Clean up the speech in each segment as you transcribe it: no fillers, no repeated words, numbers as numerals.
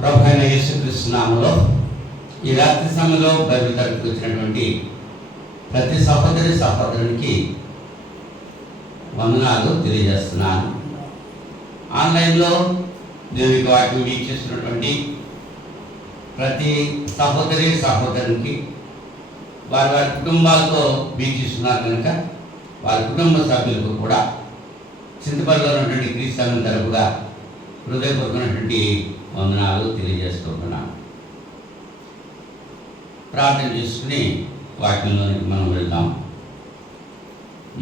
ప్రభువైన యేసుక్రీస్తు నామములో ఈ రాత్రి సమయంలో బైబిల్ తరగతికి వచ్చినటువంటి ప్రతి సహోదరునికి వందనాలు తెలియజేస్తున్నాను. ఆన్లైన్లో దేవునికి వాటిని వీక్షిస్తున్నటువంటి ప్రతి సహోదరునికి వారి వారి కుటుంబాలతో వీక్షిస్తున్నారు కనుక వారి కుటుంబ సభ్యులకు కూడా చింతపల్లిలో ఉన్నటువంటి క్రీస్తు సంఘం తరపుగా హృదయపూర్వకమైనటువంటి వందనాలు తెలియజేసుకుంటున్నాను. ప్రార్థన చేసుకుని వాక్యంలోనికి మనం వెళ్దాం.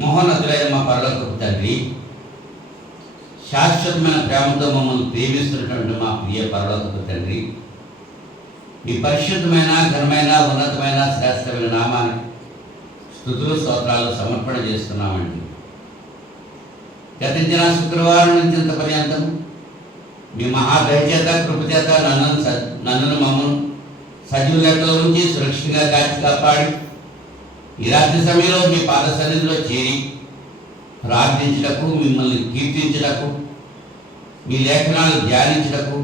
మహోన్నతులైన మా పరలోకపు తండ్రి, శాశ్వతమైన ప్రేమతో మమ్మల్ని ప్రేమిస్తున్నటువంటి మా ప్రియ పరలోకపు తండ్రి, మీ పరిశుద్ధమైన ఘనమైన ఉన్నతమైన శ్రేష్టమైన నామానికి స్తుతులు స్తోత్రాలు సమర్పణ చేస్తున్నామండి. గతించిన శుక్రవారం నుంచి ఇంత పర్యంతం మీ మహాదయచేత కృపచేత నన్ను మమ్మల్ని సజీవ లెక్కలో ఉంచి సురక్షితంగా కాచి కాపాడి ఈ రాత్రి సమయంలో మీ పాద సన్నిధిలో చేరి ప్రార్థించటకు, మిమ్మల్ని కీర్తించటకు, మీ లేఖనాలు ధ్యానించటకు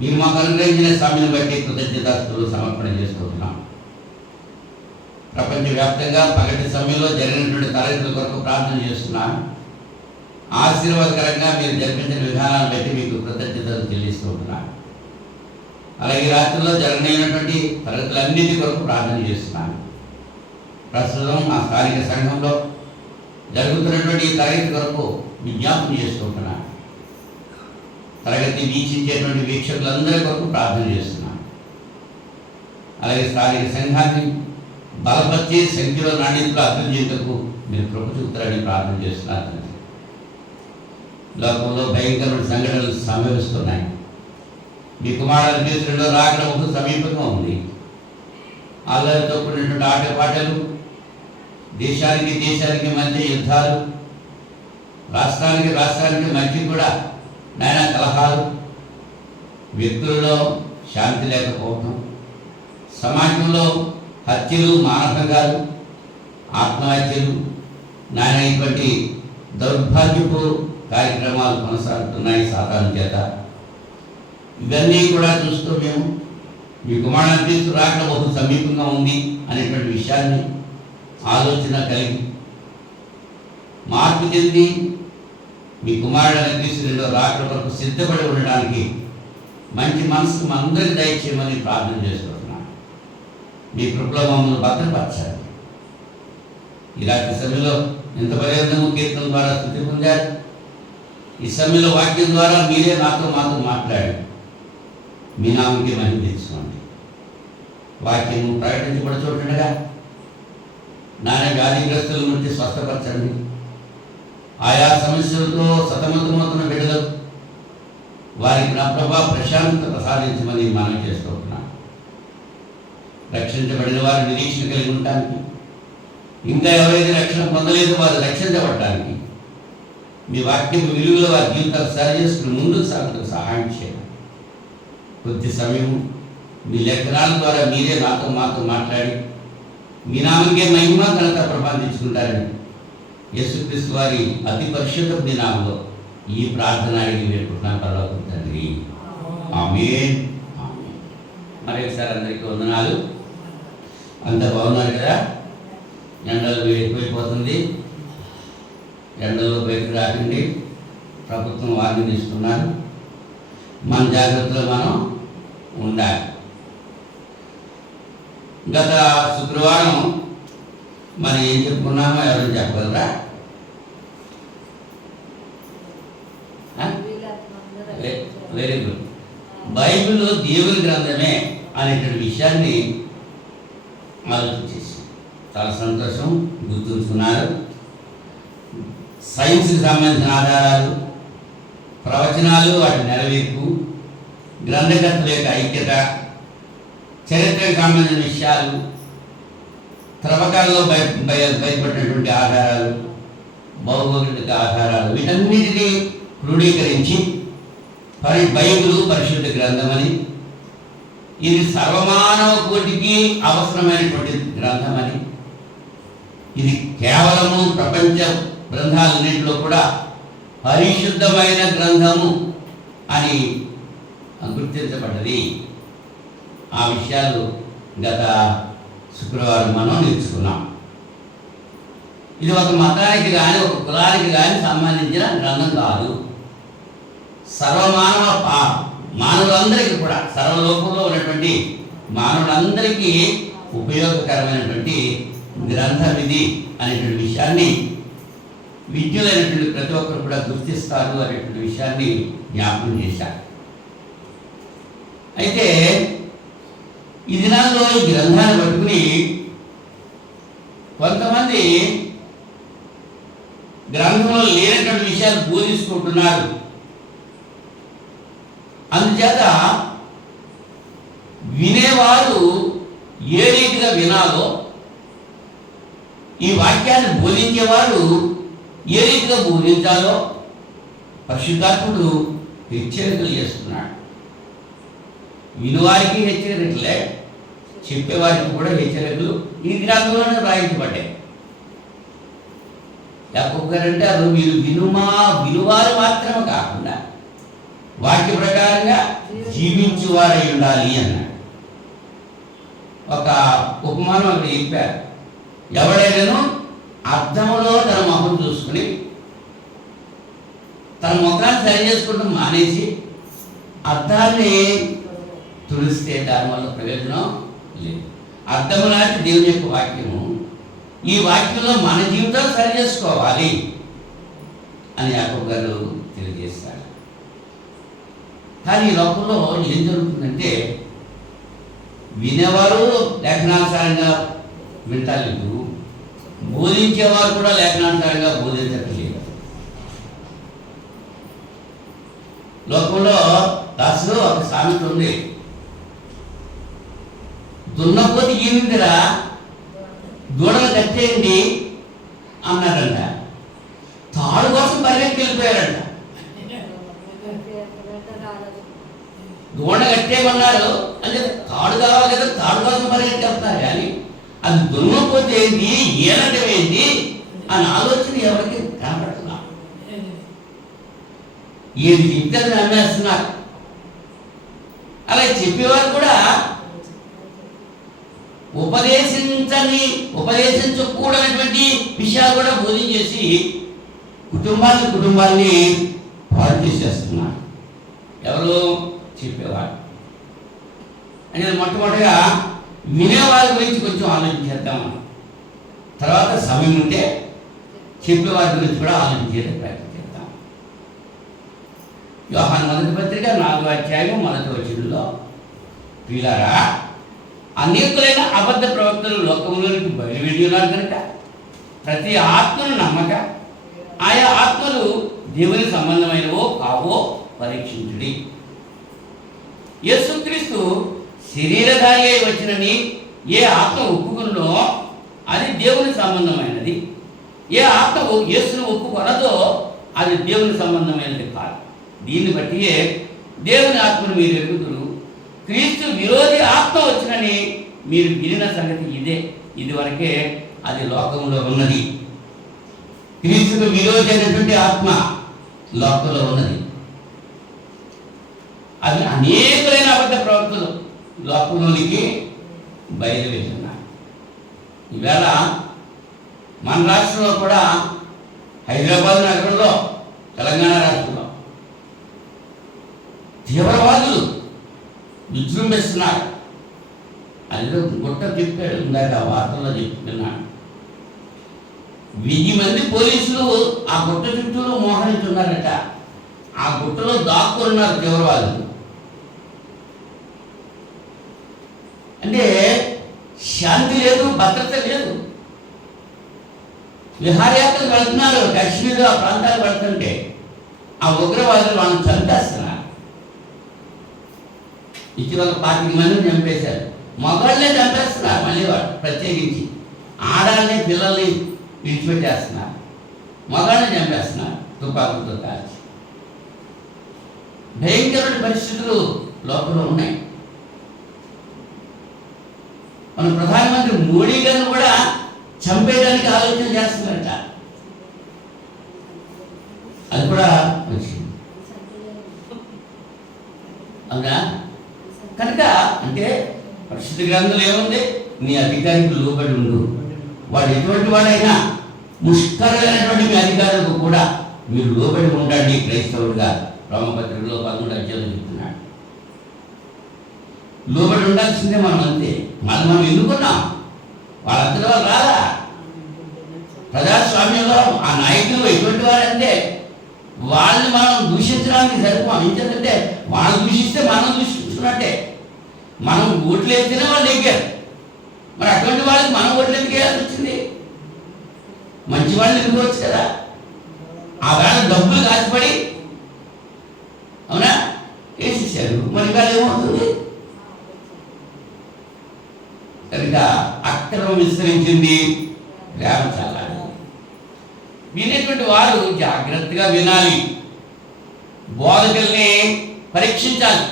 మీరు మాకు అనుగ్రహించిన సమయం బట్టి కృతజ్ఞతాస్తులు సమర్పణ చేసుకుంటున్నాం. ప్రపంచవ్యాప్తంగా పగటి సమయంలో జరిగినటువంటి తరగతుల కొరకు ప్రార్థన చేస్తున్నాను. ఆశీర్వాదకరంగా మీరు జరిపించిన విధానాన్ని బట్టి మీకు కృతజ్ఞతలు చెల్లిస్తుంటున్నాను. అలాగే రాత్రిలో జరగనటువంటి తరగతులన్నిటి కొరకు ప్రార్థన చేస్తున్నాను. ప్రస్తుతం మా స్థానిక సంఘంలో జరుగుతున్నటువంటి తరగతి కొరకు విజ్ఞాపన చేసుకుంటున్నాను. తరగతి వీక్షించేటువంటి వీక్షకులందరి కొరకు ప్రార్థన చేస్తున్నాను. అలాగే స్థానిక సంఘాన్ని బలపరిచి సంఖ్యలో నాణ్యతలో అభివృద్ధికు మీరు కృప చూపుతారని ప్రార్థన చేస్తున్నారు. లోకంలో భయంకరమైన సంఘటనలు సంభవిస్తున్నాయి. మీ కుమారుల దేశంలో రాకడం ఒక సమీపంగా ఉంది. అల్లరితో కూడినటువంటి ఆటపాటలు, దేశానికి మధ్య యుద్ధాలు, రాష్ట్రానికి మధ్య కూడా నానా కలహాలు, వ్యక్తులలో శాంతి లేకపోవడం, సమాజంలో హత్యలు, మానభంగాలు, ఆత్మహత్యలు, నానా ఇటువంటి దౌర్భాగ్యపు కార్యక్రమాలు కొనసాగుతున్నాయి సాధారణ చేత. ఇవన్నీ కూడా చూస్తూ మేము మీ కుమారుని క్రీస్తు రాకడ బహు సమీపంగా ఉంది అనేటువంటి విషయాన్ని ఆలోచన కలిగి మార్పు చెంది మీ కుమారుడైన క్రీస్తు రెండో రాకడ వరకు సిద్ధపడి ఉండడానికి మంచి మనసు మనందరికీ దయచేయమని ప్రార్థన చేస్తున్నాను. మీ కృపలో మమ్మల్ని భద్రపరచాలి. ఈ రాత్రి సమయంలో ఎంత పర్యంతము కీర్తన ద్వారా స్తుతి పొందారు. ఈ సమయంలో వాక్యం ద్వారా మీరే మాతో మాట్లాడి మీ నామకి మహిమ తెచ్చుకోండి. వాక్యం ప్రకటించబడుతుండగా నానా వ్యాధిగ్రస్తుల నుండి స్వస్థపరచండి. ఆయా సమస్యలతో సతమతమవుతున్న బిడ్డలు వారికి నా ప్రభా ప్రశాంతత ప్రసాదించమని మనం చేసుకుంటున్నాం. రక్షించబడిన వారు నిరీక్షణ కలిగి ఉండటానికి, ఇంకా ఎవరైతే రక్షణ పొందలేదు వారు రక్షించబడటానికి మీ వాక్యం విలువలో వారి జీవితాలు సరి చేసుకుని ముందుకు సాగుతూ సహాయం చేయాలి. కొద్ది సమయం మీ లేఖనాల ద్వారా మీరే మాతో మాట్లాడి మీ నామకే మహిమ ఘనత ప్రబంధించుకుంటారని యేసుక్రీస్తు వారి అతి పరిశుద్ధ మీ నామంలో ఈ ప్రార్థన అడిగి వేడుకుంటున్నాను పరలోకపు తండ్రి. ఆమేన్. మరొకసారి అందరికీ వందనాలు. అంత బాగున్నారు కదా? ఎండలు ఎక్కువైపోతుంది. ఎండలో బయటకు రాకండి. ప్రభుత్వం వార్నింగ్ ఇస్తున్నారు. మన జాగ్రత్తలో మనం ఉండాలి. గత శుక్రవారం మనం ఏం చెప్పుకున్నామో ఎవరైనా చెప్పగలరా? Very good. బైబిల్ దేవుని గ్రంథమే అనేటువంటి విషయాన్ని ఆలోచించేసి చాలా సంతోషం. గుర్తుంచుకున్నారు. సైన్స్కి సంబంధించిన ఆధారాలు, ప్రవచనాలు, వాటి నెరవేర్పు, గ్రంథకర్తల యొక్క ఐక్యత, చరిత్రకు సంబంధించిన విషయాలు, త్రవ్వకాల్లో బయటపడినటువంటి ఆధారాలు, భౌగోళిక ఆధారాలు, వీటన్నిటినీ క్రోడీకరించి బైబిల్ పరిశుద్ధ గ్రంథమని, ఇది సర్వమానవ కోటికి అవసరమైనటువంటి గ్రంథమని, ఇది కేవలము ప్రపంచ గ్రంథాలన్నింటిలో కూడా పరిశుద్ధమైన గ్రంథము అని గుర్తించబడ్డది. ఆ విషయాలు గత శుక్రవారం మనం నేర్చుకున్నాం. ఇది ఒక మతానికి కానీ ఒక కులానికి కానీ సంబంధించిన గ్రంథం కాదు. మానవులందరికీ కూడా, సర్వలోకంలో ఉన్నటువంటి మానవులందరికీ ఉపయోగకరమైనటువంటి గ్రంథం ఇది అనేటువంటి విషయాన్ని విద్యులైనటువంటి ప్రతి ఒక్కరు కూడా గుర్తిస్తారు అనేటువంటి విషయాన్ని జ్ఞాపకం చేశారు. అయితే ఈ దినాల్లో ఈ గ్రంథాన్ని పట్టుకుని కొంతమంది గ్రంథంలో లేనటువంటి విషయాలు బోధిస్తుంటున్నారు. అందుచేత వినేవారు ఏ రీతిగా వినాలో, ఈ వాక్యాన్ని బోధించేవారు ఏ రీతిగా బోధించాలో పరిశుద్ధాత్ముడు హెచ్చరికలు చేస్తున్నాడు. వినువారికి హెచ్చరికలే, చెప్పేవారికి కూడా హెచ్చరికలు ఈ గ్రంథంలోనే రాయించబడ్డాయి. యాకోబు గారు అంటారు, మీరు వినువారు మాత్రమే కాకుండా వాక్య ప్రకారంగా జీవించేవారై ఉండాలి అన్నాడు. ఒక ఉపమానం అక్కడ చెప్పారు. ఎవడైనాను అర్థంలో తన మొహం చూసుకుని తన ముఖాన్ని సరి చేసుకుంటూ మానేసి అర్థాన్ని తుడిస్తే దానివల్ల ప్రయోజనం లేదు. అర్థము లాంటి దేవుని యొక్క వాక్యము, ఈ వాక్యంలో మన జీవితాలు సరి చేసుకోవాలి అని యాకోబు గారు తెలియజేస్తారు. కానీ ఈ లోకంలో ఏం జరుగుతుందంటే, వినేవారు లేఖనానుసారంగా వింటలేదు, బోధించేవారు కూడా లేఖనానుసారంగా బోధించట్లేదు. లోకంలో దాసులో ఒక సామెత ఉంది, దున్నపోతి ఏమిందిరా దూడలు కట్టేయండి అన్నారంట. తాడు కోసం పరిగెత్తి వెళ్ళిపోయారంట. దూడ కట్టేయమన్నారు అంటే తాడు కావాలి కదా, తాడు కోసం పరిగెత్తి వెళ్తున్నారు. కానీ అది దున్నపోతే ఏంటి, ఏనటం ఏంటి అని ఆలోచన ఎవరికి కనపడుతున్నా. ఏది చెప్తే నమ్మేస్తున్నారు. అలా చెప్పేవారు కూడా ఉపదేశించకూడనటువంటి విషయాలు కూడా బోధించేసి కుటుంబాన్ని పాడు చేసేస్తున్నారు. ఎవరు చెప్పేవారు అంటే మొట్టమొదటిగా వినేవారి గురించి కొంచెం ఆలోచించేద్దాం. తర్వాత సమయం ఉంటే చెప్పేవారి గురించి కూడా ఆలోచించేది ప్రయత్నం చేద్దాం. యోహాను మొదటి పత్రిక 4వ అధ్యాయం 1వ వచనంలో, ప్రియులారా, అనేకులైన అబద్ధ ప్రవక్తలు లోకంలోనికి బయలువెళ్ళి ఉన్నారు కనుక ప్రతి ఆత్మను నమ్మక ఆయా ఆత్మలు దేవుని సంబంధమైనవో కావో పరీక్షించుడి. యేసుక్రీస్తు శరీరధారి అయి వచ్చినని ఏ ఆత్మ ఒప్పుకున్నో అది దేవుని సంబంధమైనది. ఏ ఆత్మ యేసును ఒప్పుకొనదో అది దేవుని సంబంధమైనది కాదు. దీన్ని బట్టియే దేవుని ఆత్మను మీరు ఎరుగుదురు. క్రీస్తు విరోధి ఆత్మ వచ్చినని మీరు వినిన సంగతి ఇదే. ఇదివరకే అది లోకంలో ఉన్నది. క్రీస్తుకు విరోధి అయినటువంటి ఆత్మ లోకంలో ఉన్నది. అది అనేకమైన అబద్ధ ప్రవక్తలు లోకంలోనికి బయలువెళ్తున్నారు. ఈవేళ మన రాష్ట్రంలో కూడా, హైదరాబాద్ నగరంలో, తెలంగాణ రాష్ట్రంలో తీవ్రవాదులు విజృంభిస్తున్నారు. అదిలో గుట్ట చెప్పాడు, ఇందాక వార్తల్లో చెప్తున్నాడు. 1000 మంది పోలీసులు ఆ గుట్ట చుట్టూరు మోహరించున్నారట. ఆ గుట్టలో దాక్కున్నారు తీవ్రవాదులు. అంటే శాంతి లేదు, భద్రత లేదు. విహారయాత్రలు వెళ్తున్నారు, కాశ్మీర్ ఆ ప్రాంతాలు వెళ్తుంటే ఆ ఉగ్రవాదులు వాళ్ళని చంపేస్తున్నారు. ఇటీవల 25 మందిని చంపేశారు. మగాళ్ళనే చంపేస్తున్నారు. మళ్ళీ వాడు ప్రత్యేకించి ఆడాలని పిల్లల్ని విడిచిపెట్టేస్తున్నారు. మగాళ్ళని చంపేస్తున్నారు తుపాకులతో కాల్చి. భయంకరమైన పరిస్థితులు లోపల ఉన్నాయి. మన ప్రధానమంత్రి మోడీ గారిని కూడా చంపేయడానికి ఆలోచన చేస్తున్నారట. అది కూడా వచ్చింది. అవునా? కనుక అంటే పరిశుద్ధ గ్రంథంలో ఏముంది? నీ అధికారికి లోబడి ఉండు. వాడు ఎటువంటి వాడైనా ముష్కరైనటువంటి మీ అధికారులకు కూడా మీరు లోబడి ఉండండి క్రైస్తవుడిగా. రోమపత్రికలో 11 అధ్యాయంలో చెప్తున్నాడు. లోబడి ఉండాల్సిందే మనం, అంతే. మనం ఎన్నుకున్నాం, వాళ్ళందరూ వాళ్ళు రాలా. ప్రజాస్వామ్యంలో ఆ నాయకులు ఎటువంటి వారంటే వాళ్ళని మనం దూషించడానికి సరిపోం. ఎందుకంటే వాళ్ళు దూషిస్తే మనం దూషించుకున్నట్టే. మనం ఓట్లు వేస్తేనే వాళ్ళు ఎగ్గారు. మరి అటువంటి వాళ్ళకి మనం ఓట్లు ఎందుకు వేయాల్సి వచ్చింది? మంచి వాళ్ళని ఎన్నుకోవచ్చు కదా. ఆ వేళ డబ్బులు కాసిపడి అవునా వేసేసారు. మరి ఇవాళ ఏమవుతుంది? కనుక అక్రమం విస్తరించింది, ప్రేమ చాలా. వినేటువంటి వారు జాగ్రత్తగా వినాలి, బోధకుల్ని పరీక్షించాలి.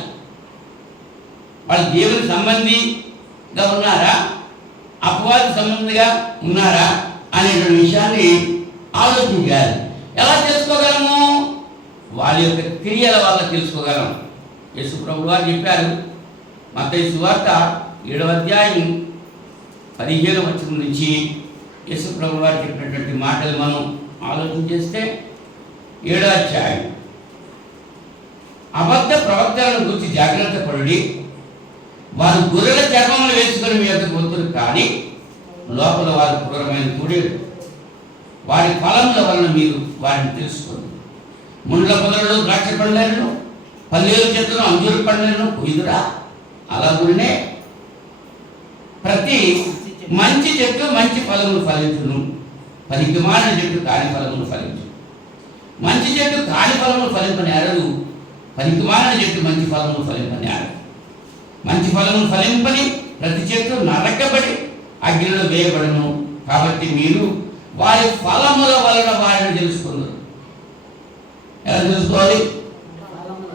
వాళ్ళు దేవుని సంబంధిగా ఉన్నారా, అపవాది సంబంధిగా ఉన్నారా అనేటువంటి విషయాన్ని ఆలోచించాలి. ఎలా తెలుసుకోగలము? వాళ్ళ యొక్క క్రియల వల్ల తెలుసుకోగలం. యేసు ప్రభువు వారు చెప్పారు, మత్తయి సువార్త 7వ అధ్యాయం 15వ వచనం నుంచి యేసు ప్రభువు వారు చెప్పినటువంటి మాటలు మనం ఆలోచన చేస్తే, 7వ అధ్యాయం, అబద్ధ ప్రవక్తలను గురించి జాగ్రత్త పడి వారు గొర్రెల చర్మములు వేసుకొని మీ యొద్దకు వస్తురు, కానీ లోపల వారు క్రూరమైన తూడేడు. వారి ఫలముల వలన మీరు వారిని తెలుసుకోండి. ముండ్ల పొదలలో ద్రాక్ష పండ్లను, పల్లేరు చెట్లను అంజూరు పండ్లను కొయ్యుదురా? అలాగునే ప్రతి మంచి చెట్టు మంచి ఫలములు ఫలించును, పనికిమాలిన చెట్టు కాని ఫలములు ఫలించు. మంచి చెట్టు కాని ఫలములు ఫలింపని అరలు, పనికిమాలిన చెట్టు మంచి ఫలములు ఫలింపని అరలు. మంచి ఫలములు ఫలింపని ప్రతి చెట్టు నరకబడి అగ్నిలో వేయబడను. కాబట్టి మీరు వారి ఫలముల వలన వారిని తెలుసుకుందరు. ఎలా తెలుసుకోవాలి?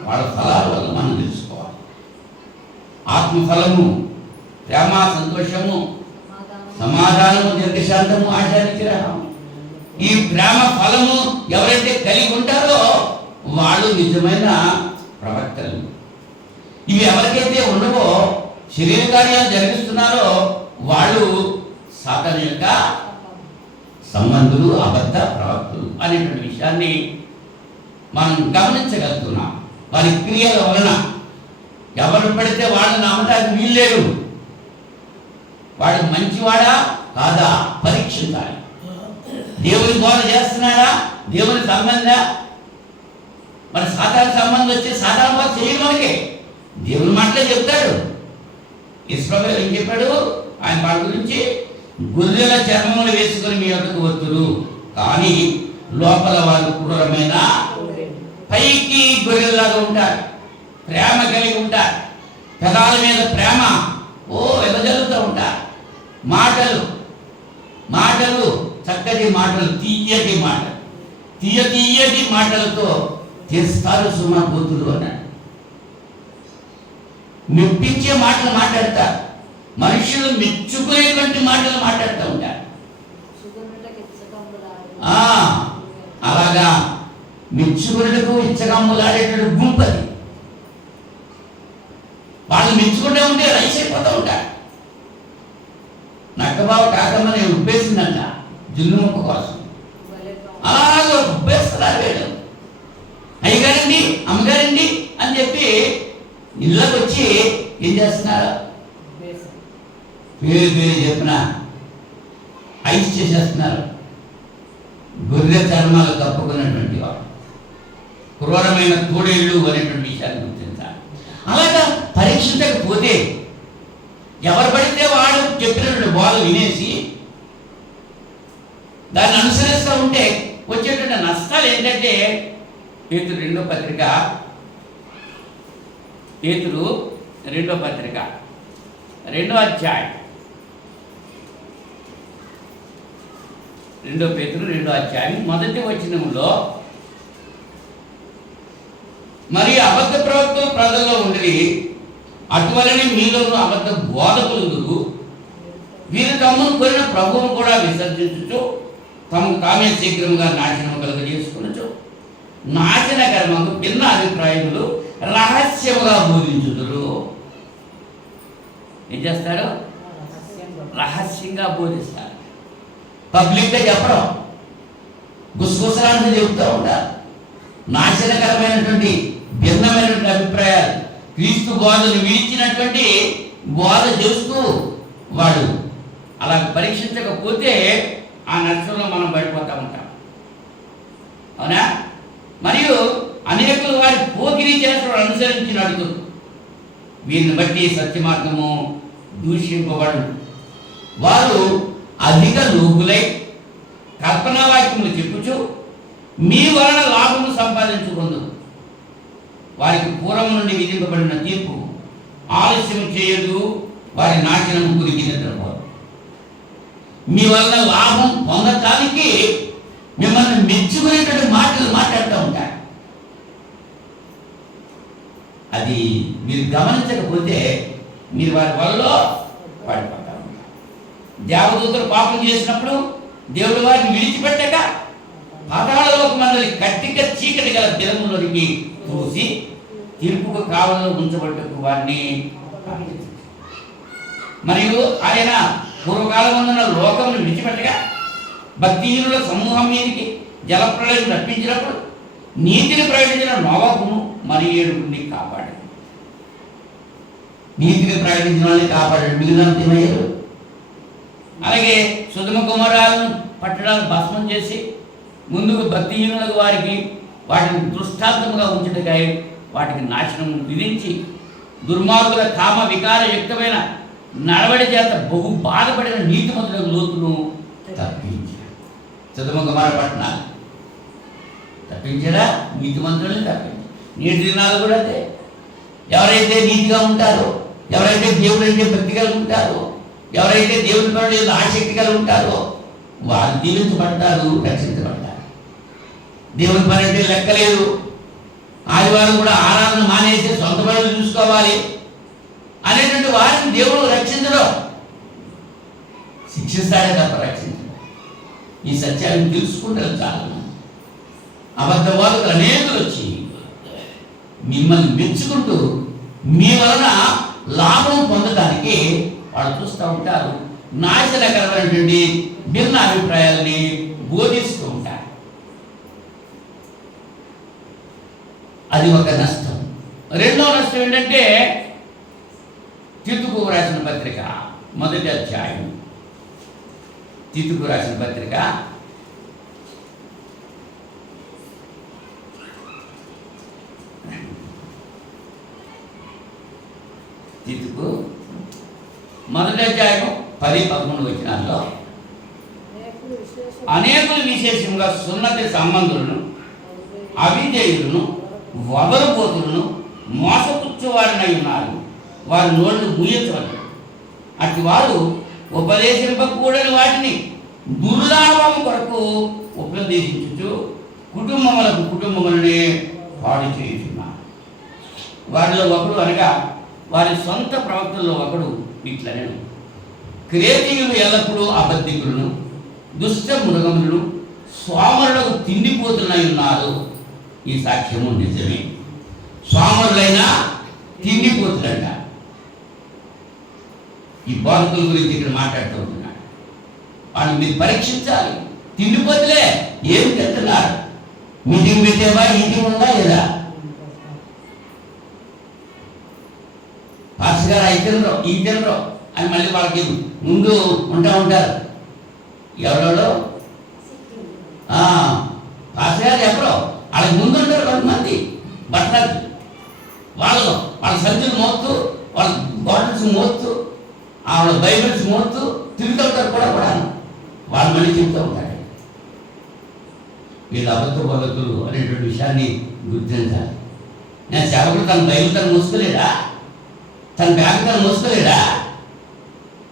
వాళ్ళ ఫలాల వల్ల మనం తెలుసుకోవాలి. ఆత్మఫలము ప్రేమ, సంతోషము, సమాధానము, దీర్ఘశాంతము, ఆశా నిగ్రహం. ఈ ప్రేమ ఫలము ఎవరైతే కలిగి ఉంటారో వాళ్ళు నిజమైన ప్రవక్తలు. ఇవి ఎవరికైతే ఉండవో, శరీర కార్యాలు జరిగిస్తున్నారో వాళ్ళు సాతాను యొక్క సంబంధులు, అబద్ధ ప్రవక్తలు అనేటువంటి విషయాన్ని మనం గమనించగలుగుతున్నాం. వారి క్రియల వలన ఎవరు పడితే వాళ్ళని నమ్మటానికి వీల్లేదు. వాడు మంచివాడా కాదా పరీక్షించాలి. దేవుని బోధ చేస్తున్నాడా, దేవుని సంబంధం. మరి సాధారణ సంబంధం వచ్చి సాధారణ బోధ చేయడం మనకే దేవుని మాటలే చెప్తాడు. యేసుప్రభు ఏం చెప్పాడు? ఆయన వాళ్ళ గురించి, గొర్రెల చర్మములు వేసుకొని మీ యొద్దకు వస్తురు, కానీ లోపల వారు క్రూరమైన, పైకి గొర్రెల్లాగా ఉంటారు, ప్రేమ కలిగి ఉంటారు, పెదాల మీద ప్రేమ వెదజల్లుతూ ఉంటారు. మాటలు చక్కటి మాటలు, తీయటి మాటలతో చేస్తారు సుమా కూతురు అన్నాడు. మెప్పించే మాటలు మాట్లాడతారు, మనుషులు మెచ్చుకునేటువంటి మాటలు మాట్లాడుతూ ఉంటారు. అలాగా మెచ్చుకున్నకు ఇచ్చగమ్ములాడేటువంటి గుంపది. వాళ్ళు మెచ్చుకుంటూ ఉంటే రైస్ అయిపోతూ ఉంటారు. నక్కబాబు కాకమ్మని ఉబ్బేసిందంట జున్ను ముక్క కోసం. అలాగే ఉబ్బేస్తున్నారు వీళ్ళు. అయ్యగారండి, అమ్మగారండి అని చెప్పి ఇళ్ళకి వచ్చి ఏం చేస్తున్నారు? పేరు చెప్పిన ఐస్ చేసేస్తున్నారు. గొర్రె చర్మాలు కప్పుకున్నటువంటి వాడు, క్రూరమైన తోడేళ్ళు అనేటువంటి విషయాన్ని గుర్తించాలి. అలాగా పరీక్షించకపోతే ఎవరు పడితే వాడు చెప్పినటువంటి బోధ వినేసి దాన్ని అనుసరిస్తూ ఉంటే వచ్చేటువంటి నష్టాలు ఏంటంటే, పేతురు రెండో పత్రిక 2వ అధ్యాయం, 2 పేతురు 2వ అధ్యాయం 1వ వచనంలో, మరి అబద్ధ ప్రవక్తలు ప్రజల్లో ఉండేది, అటువలనే మీలోనూ అబద్ధ బోధకులు వీరు తమను కోరిన ప్రభువును కూడా విసర్జించు, తమకు తామే శీఘ్రంగా నాశనం కలుగజేసుకునచ్చు. నాశనకరముకు భిన్న అభిప్రాయములు రహస్యముగా బోధించుదురు. ఏం చేస్తారు? రహస్యంగా బోధిస్తారు. పబ్లిక్గా చెప్పడం, గుసగుసలాంటి చెబుతూ ఉంటారు. నాశనకరమైనటువంటి భిన్నమైనటువంటి అభిప్రాయాలు, క్రీస్తు బోధను విడిచినటువంటి బోధ చేస్తూ వాడు అలా పరీక్షించకపోతే ఆ నష్టంలో మనం పడిపోతూ ఉంటాం. అవునా? మరియు అనేకులు వారి పోకిరీ చేష్టలు అనుసరించి నడుతున్నారు. వీరిని బట్టి సత్యమార్గము దూషింపబడు. వారు అధిక లోకులై కల్పనా వాక్యములు చెప్పుచు మీ వలన లాభము సంపాదించుకుందు. వారికి పూర్వం నుండి విధింపబడిన తీర్పు ఆలస్యం చేయదు, వారి నాశనం గురికి నిద్రపోదు. మీ వలన లాభం పొందటానికి మిమ్మల్ని మెచ్చుకునేటువంటి మాటలు మాట్లాడుతూ ఉంటారు. అది మీరు గమనించకపోతే మీరు వారి వల్ల పడిపోతూ ఉంటారు. దేవదూతలు పాపం చేసినప్పుడు దేవుడు వారిని విడిచిపెట్టక పాతాళలోకి మందలి కట్టిక చీకటి గల దినములోనికి చూసి తీర్పుకు కావలలో ఉంచబడ్డకు వారిని. మరియు ఆయన పూర్వకాలమున్న లోకమును విడిచిపెట్టగా భక్తిహీనుల సమూహం మీదకి జలప్రళయం రప్పించినప్పుడు నీతిని ప్రకటించిన నోవహును మరి 7 కాపాడాడు. నీతిని ప్రకటించిన వాళ్ళని కాపాడాడు, మిగిలిన. అలాగే సుధమ కుమారాలను పట్టణాలను భస్మం చేసి ముందుకు భక్తిహీనులకు వారికి వాటిని దృష్టాంతముగా ఉంచుటకై వాటికి నాశనం విధించి దుర్మార్గుల కామ వికారయుక్తమైన నడవడి చేత బహు బాధపడిన నీతిమంతులకు లోతును తప్పించాడు. సుధమ కుమార పట్టణాలు తప్పించారా? నీతిమంతులని తప్పించారు. నేటి దినాలు కూడా అదే. ఎవరైతే నీతిగా ఉంటారో, ఎవరైతే దేవుడు అంటే భక్తి కలిగి ఉంటారో, ఎవరైతే దేవుని పనులు ఆసక్తి కలిగి ఉంటారో వారు దీవించబడతారు, రక్షించబడతారు. దేవుని పని అంటే లెక్కలేదు. ఆదివారం కూడా ఆరాధన మానేసి సొంత పనులు చూసుకోవాలి అనేటువంటి వారిని దేవుడు రక్షించడం, శిక్షిస్తాడే తప్ప రక్షించడం. ఈ సత్యాన్ని తెలుసుకుంటారు చాలా మంది. అబద్ధవాదులు అనేకులు వచ్చి మిమ్మల్ని మెచ్చుకుంటూ మీ వలన లాభం పొందడానికి వాళ్ళు చూస్తూ ఉంటారు. నాశనకరమైనటువంటి భిన్న అభిప్రాయాలని బోధిస్తూ ఉంటారు. అది ఒక నష్టం. రెండవ నష్టం ఏంటంటే తీతుకు రాసిన పత్రిక 1వ అధ్యాయం. తీతుకు రాసిన పత్రిక 1వ అధ్యాయం 10-11 వచనాల్లో అనేకులు విశేషంగా సున్నతి సంబంధులను, అవిధేయులను, వదరుపోతులను, మోసపుచ్చువారినై ఉన్నారు. వారి నోళ్లు మూయించవలెను. అటు వారు ఉపదేశింపకూడని వాటిని దుర్లాభము కొరకు ఉపదేశించుచు కుటుంబములనే పాడు చేయుచున్నారు. వారిలో ఒకడు అనగా వారి సొంత ప్రవక్తల్లో ఒకడు ఇట్లనేను, క్రేతీయులు ఎల్లప్పుడూ అబద్ధికులను, దుష్ట మృగములను, సోమరులకు తిండిపోతున్నై ఉన్నారు. ఈ సాక్ష్యము నిజమే. సోమరులైనా తిండిపోతులంట. ఈ బోధకుల గురించి ఇక్కడ మాట్లాడుతూ ఉంటున్నాడు. వాళ్ళు మీరు పరీక్షించాలి. తిండిపోతులే ఏం చెప్తున్నారు? మీటింగ్ పెట్టేవా? ఈటింగ్ ఉందా లేదా? పాస్టర్ గారు అయి తినరు, ఈ తినరు అని మళ్ళీ వాళ్ళకి ముందు ఉంటారు. ఎవరెవరో పాస్టర్ గారు ఎవరో వాళ్ళకి ముందు ఉంటారు కొంతమంది బట్టలు. వాళ్ళ సంచులు మోస్తూ, వాళ్ళ బాటిల్స్ మోస్తూ, వాళ్ళ బైబిల్స్ మోస్తూ తిరుగుతూ ఉంటారు కూడా. వాళ్ళు మళ్ళీ చెప్తూ ఉంటారు. వీళ్ళు అబద్ధ బోధకులు అనేటువంటి విషయాన్ని గుర్తించాలి. నేను సేవకుడు తన బైబిల్ తను మోసుకోలేడా? తన బ్యాగ్ తను మోసుకోలేడా?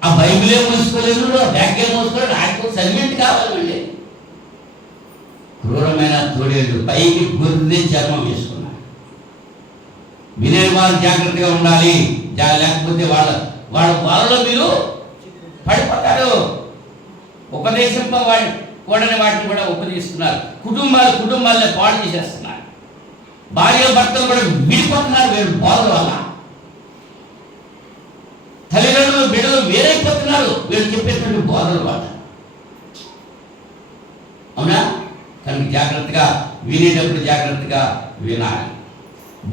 ఆ బైబిలే మోసుకోలేదు, బ్యాగ్ ఏ మోసుకోలేడు. ఆయనకు సర్వెంట్ కావాలండి. క్రూరమైన తోడేళ్ళు పైకి గుర్రి చర్మం వేసుకున్నారు. వినే వారు జాగ్రత్తగా ఉండాలి. లేకపోతే వాళ్ళలో మీరు పడిపోతారు. ఉపదేశింప కూడని వాటిని కూడా ఉపదేశిస్తున్నారు. కుటుంబాలనే పాడు చేసేస్తున్నారు. భార్య భర్తలు కూడా విడిపోతున్నారు వీళ్ళు బోధల వల్ల. తల్లిదండ్రులు బిడ్డలు వేరైపోతున్నారు వీళ్ళు చెప్పేటువంటి బోధల వల్ల. అవునా? కానీ జాగ్రత్తగా వినేటప్పుడు జాగ్రత్తగా వినాలి.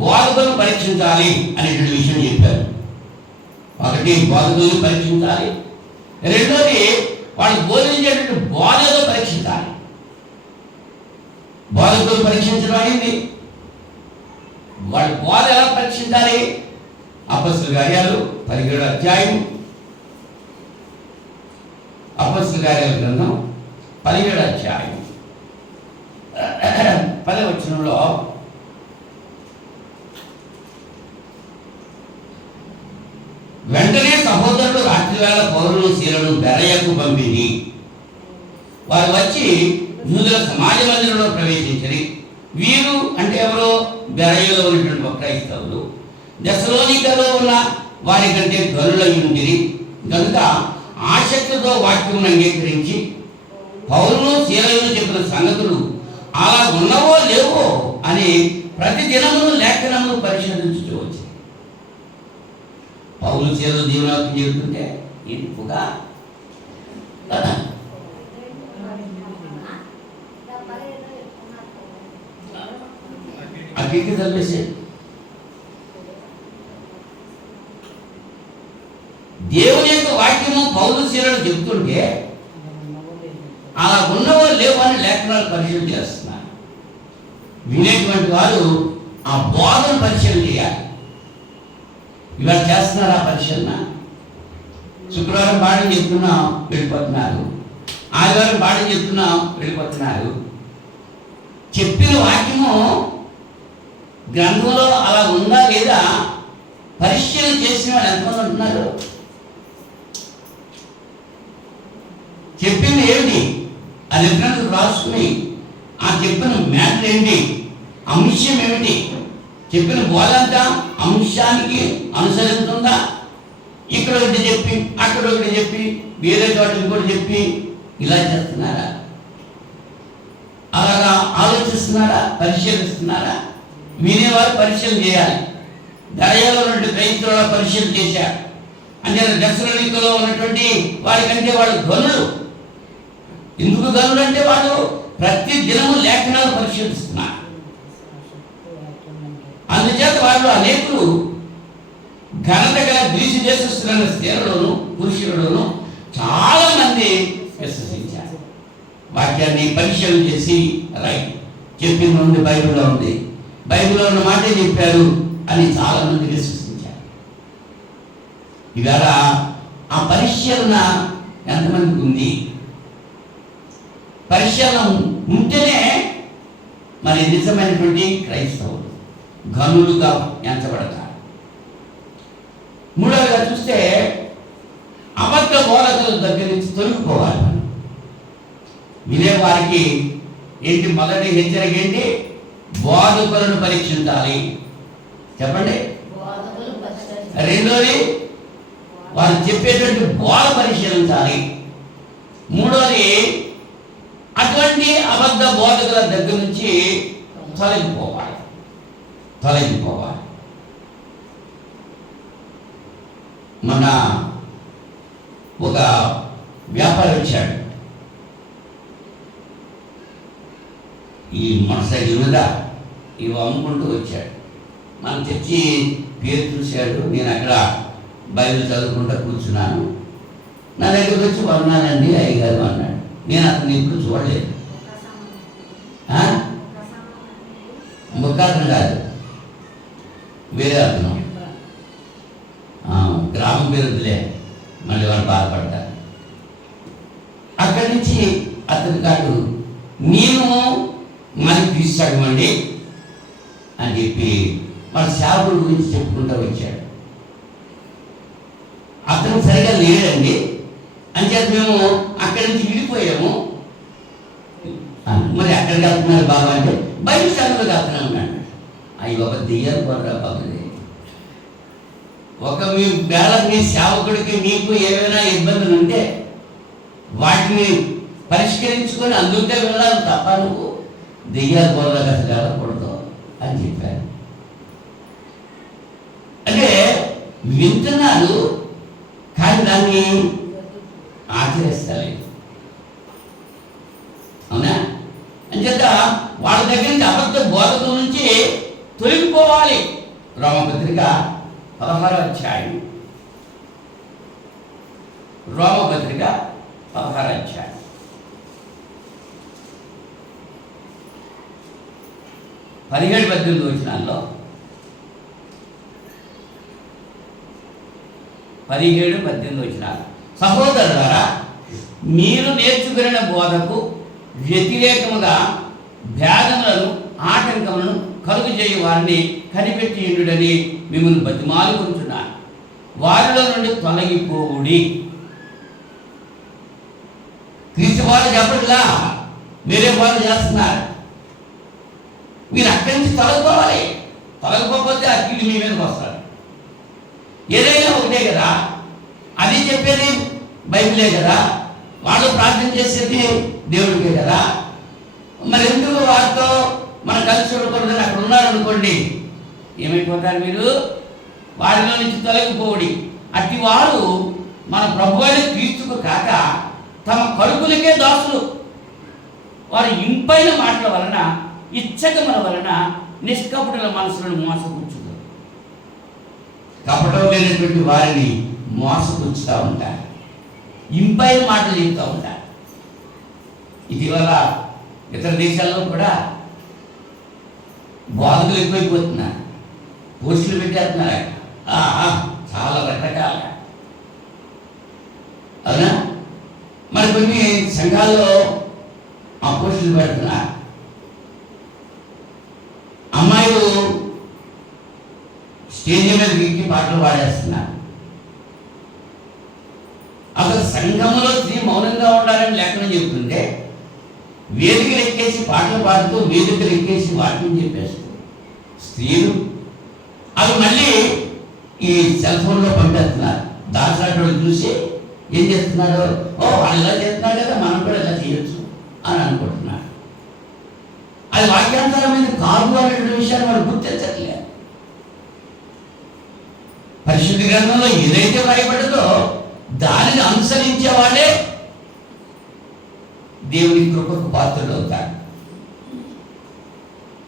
బోధకులను పరీక్షించాలి అనేటువంటి విషయం చెప్పారు. ఒకటి, బోధకులను పరీక్షించాలి. రెండోది, వాళ్ళు బోధించేటువంటి బోధతో పరీక్షించాలి. బోధకులు పరీక్షించడం అనేది వాళ్ళ బోధ ఎలా పరీక్షించాలి? అపొస్తలుల కార్యాలు 17వ అధ్యాయం, అపొస్తలుల కార్యాల గ్రంథం 17వ అధ్యాయం 10వ వచనంలో వెంటనే సహోదరుడు రాత్రివేళ పౌలును సీలను బెరయకు పంపింది. వారు వచ్చి యూదుల సమాజ మందిరంలో ప్రవేశించరి. వీరు అంటే ఎవరో బెరయలో ఉన్నటువంటి ఒక క్రైస్తవులు దెస్సలోనికలో ఉన్న వారి కంటే గనులై ఉండిరి. కనుక ఆసక్తితో వాక్యమును అంగీకరించి పౌలును సీలను చెప్పిన సంగతులు అలా ఉన్నవో లేవో అని ప్రతి దినము లేఖనములు పరిశోధించుతూ వచ్చాయి. పౌలు సీలను జీవనాత్మ చేరుతుంటే ఇంపుగా అక్కడికి తప్పేసే దేవుని యొక్క వాక్యము పౌలు సీలను చెబుతుంటే అలా ఉన్నవో లేవో అని లేఖనాలు పరిశీలన చేస్తున్నారు. వినేటువంటి వారు ఆ బోధన పరిశీలన చేయాలి. ఇవాళ చేస్తున్నారు ఆ పరిశీలన. శుక్రవారం పాఠం చెప్తున్నాం, వెళ్ళిపోతున్నారు. ఆదివారం పాఠం చెప్తున్నాం, వెళ్ళిపోతున్నారు. చెప్పిన వాక్యము గ్రంథంలో అలా ఉందా లేదా పరిశీలన చేసిన వాళ్ళు ఎంతమంది ఉంటున్నారు? చెప్పింది ఏంటి, అది ఎప్పుడైనా రాసుకుని ఆ చెప్పిన మ్యాటర్ ఏంటి, అంశం ఏమిటి, చెప్పిన బోధంతా అంశానికి అనుసరిస్తుందా? ఇక్కడ ఒకటి చెప్పి అక్కడ ఒకటి చెప్పి వేరే చోట ఇంకోటి చెప్పి ఇలా చేస్తున్నారా? అలాగా ఆలోచిస్తున్నారా? పరిశీలిస్తున్నారా? వినేవారు పరిశీలన చేయాలి. దర్యాలో ఉన్నటువంటి క్రైస్తవుల పరిశీలన చేశారు. అంటే దెస్సలోనికలో ఉన్నటువంటి వారికంటే వాళ్ళు గనులు. ఎందుకు గనులు అంటే వాళ్ళు ప్రతి దినము లేఖనాలు పరిశీలిస్తున్నారు. అందుచేత వాళ్ళు అనేకులు ఘనత గల గ్రీసు దేశస్తున్న స్త్రీలలోను పురుషులలోను చాలా మంది విశ్వసించారు. వాక్యాన్ని పరిశీలన చేసి రైట్ చెప్పింది ఉంది, బైబిల్లో ఉంది, బైబిల్లో ఉన్న మాటే చెప్పారు అని చాలా మంది విశ్వసించారు. ఇవాళ ఆ పరిశీలన ఎంతమందికి ఉంది? పరిశీలన ఉంటేనే మరి నిజమైనటువంటి క్రైస్తవులు ఘనులుగా ఎంచబడతారు. మూడవగా చూస్తే అబద్ధ బోధకుల దగ్గర నుంచి తొలగిపోవాలి. మనం వినేవారికి ఏంటి మొదటి హెచ్చరిక ఏంటి? బోధకులను పరీక్షించాలి. చెప్పండి. రెండోది వారు చెప్పేటువంటి బోధ పరిశీలించాలి. మూడోది అటువంటి అబద్ధ బోధకుల దగ్గర నుంచి తొలగిపోవాలి. మన ఒక వ్యాపారి వచ్చాడు. ఈ మోటార్ సైకిల్ మీద ఇవి అమ్ముకుంటూ వచ్చాడు. మన చర్చి పేరు చూశాడు. నేను అక్కడ బైబిల్ చదువుకుంటూ కూర్చున్నాను. నా దగ్గరకు వచ్చి వన్నానండి అయ్యగారు అన్నాడు. నేను అతన్ని ఇప్పుడు చూడలేదు. ముఖార్థం కాదు, వేరే అతను. గ్రామం పేరులే, మళ్ళీ వాళ్ళు బాధపడతారు. అక్కడి నుంచి అతని కాడు నేను మనకి తీసామండి అని చెప్పి మన సేవకుల గురించి చెప్పుకుంటూ వచ్చాడు. అతను సరిగా లేడండి అని చెప్పి మేము అక్కడి నుంచి విడిపోయాము. మరి ఎక్కడికి వెళ్తున్నారు బాబా అంటే బయట చదువులకు వెళ్తున్నాం అన్నాడు. అవి ఒక దెయ్యాలు కొనరా బాబుది. ఒక మీ వేళ మీ సేవకుడికి మీకు ఏమైనా ఇబ్బందులు ఉంటే వాటిని పరిష్కరించుకొని అందుకే వెళ్ళాలి తప్ప నువ్వు దెయ్యాలు కొనరా అసలు వెళ్ళకూడదు. అని చెప్పారు. అంటే వింటున్నారు కానీ దాన్ని ఆచరిస్తలేదు. అవునా? అంచేత వాళ్ళ దగ్గర నుంచి అబద్ధ బోధకుల నుంచి తొలగిపోవాలి. రోమపత్రిక 16వ అధ్యాయం, రోమపత్రిక 16వ అధ్యాయం 17-18 వచనాల్లో 17-18 వచనాలు. సహోదరులారా, మీరు నేర్చుకున్న బోధకు వ్యతిరేకముగా భేదములను ఆటంకములను కలుగు చేయ వారిని కనిపెట్టి ఉండుడని మిమ్మల్ని బతిమాలుకుంటున్నాను. వారిలో నుండి తొలగిపోవుడి. క్రీస్తు బోధ చెప్పట్లా, మీరే బోధ చేస్తున్నారు. మీరు అక్కడి నుంచి తొలగిపోవాలి. తొలగిపోతే ఆ కీడు మీ మీదకి వస్తారు. ఏదైనా ఒకటే కదా, అది చెప్పేది బైబిలే కదా, వాళ్ళు ప్రార్థన చేసేది దేవుడికే కదా. మరి ఎందుకు వారితో మనం కలిసి ఉండకూడదని అక్కడ ఉన్నారనుకోండి, ఏమైపోతారు మీరు? వారిలో నుంచి తొలగిపోవడి. అట్టి వారు మన ప్రభు అయిన క్రీస్తుకు కాక తమ కడుపులకే దాసులు. వారి ఇంపైన మాటల వలన, ఇచ్చకముల వలన నిష్కపటుల మనసులను మోసపుచ్చుతారు. కపటం లేనటువంటి వారిని మోసపుచ్చుతూ ఉంటారు, ఇంపైన మాటలు చెప్తూ ఉంటారు. ఇటీవల ఇతర దేశాల్లో కూడా బోధకులు ఎక్కువైపోతున్నారు, పోస్టులు పెట్టేస్తున్నారు చాలా రకరకాలుగా. అవునా? మరి కొన్ని సంఘాల్లో ఆ పోస్టులు పెడుతున్నారు. అమ్మాయిలు స్టేజ్ మీద ఎక్కి పాటలు పాడేస్తున్నారు. అసలు సంఘంలో స్త్రీ మౌనంగా ఉండాలని లేఖనం చెప్తుంటే వేదికలు ఎక్కేసి పాటలు పాడుతూ వేదికలు ఎక్కేసి వాక్యం చెప్పేస్తారు స్త్రీలు. అవి మళ్ళీ ఈ సెల్ ఫోన్లో పంపేస్తున్నారు. దాచాటోళ్ళు చూసి ఏం చేస్తున్నారు, ఓ వాళ్ళు ఇలా చేస్తున్నారు కదా, మనం కూడా ఇలా చేయొచ్చు అని అనుకుంటున్నారు. అది వాక్యాంతరమైన కాదు అనేటువంటి విషయాన్ని వాళ్ళు గుర్తించట్లేదు. పరిశుద్ధ గ్రంథంలో ఏదైతే రాయబడదో దానిని అనుసరించే వాళ్ళే దేవుని కృపకు పాత్రలు అవుతారు.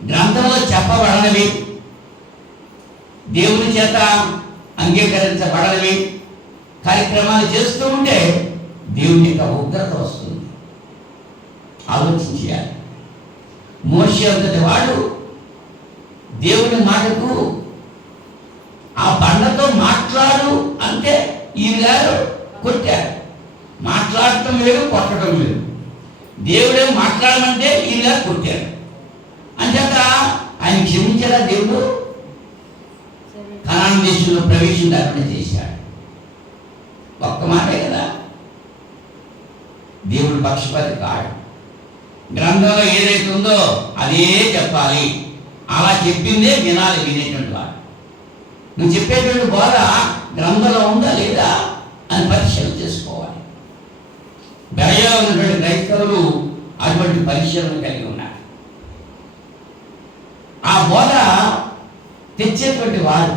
గ్రంథంలో చెప్పబడనవి, దేవుని చేత అంగీకరించబడనవి కార్యక్రమాలు చేస్తూ ఉంటే దేవుని యొక్క ఉగ్రత వస్తుంది. ఆలోచించాలి. మోషే అంతటి వాడు దేవుని మాటకు ఆ బండతో మాట్లాడు అంటే ఈయన గారు కొట్టారు. మాట్లాడటం లేదు, కొట్టడం లేదు. దేవుడే మాట్లాడమంటే ఈయన గారు కొట్టారు. అంచేత ఆయన క్షమించారా దేవుడు? కనాను దేశంలో ప్రవేశం లేకుండా చేశాడు. ఒక్క మాటే కదా. దేవుడు పక్షపాతి కాడు. గ్రంథంలో ఏదైతే ఉందో అదే చెప్పాలి. అలా చెప్పిందే వినాలి వినేటువంటి వాడు. నువ్వు చెప్పేటువంటి బోధ గ్రంథంలో ఉందా లేదా అని పరిశీలన చేసుకోవాలి. బెరయలో ఉన్నటువంటి క్రైస్తవులు అటువంటి పరిశీలన కలిగి ఉన్నారు. ఆ బోధ తెచ్చేటువంటి వారు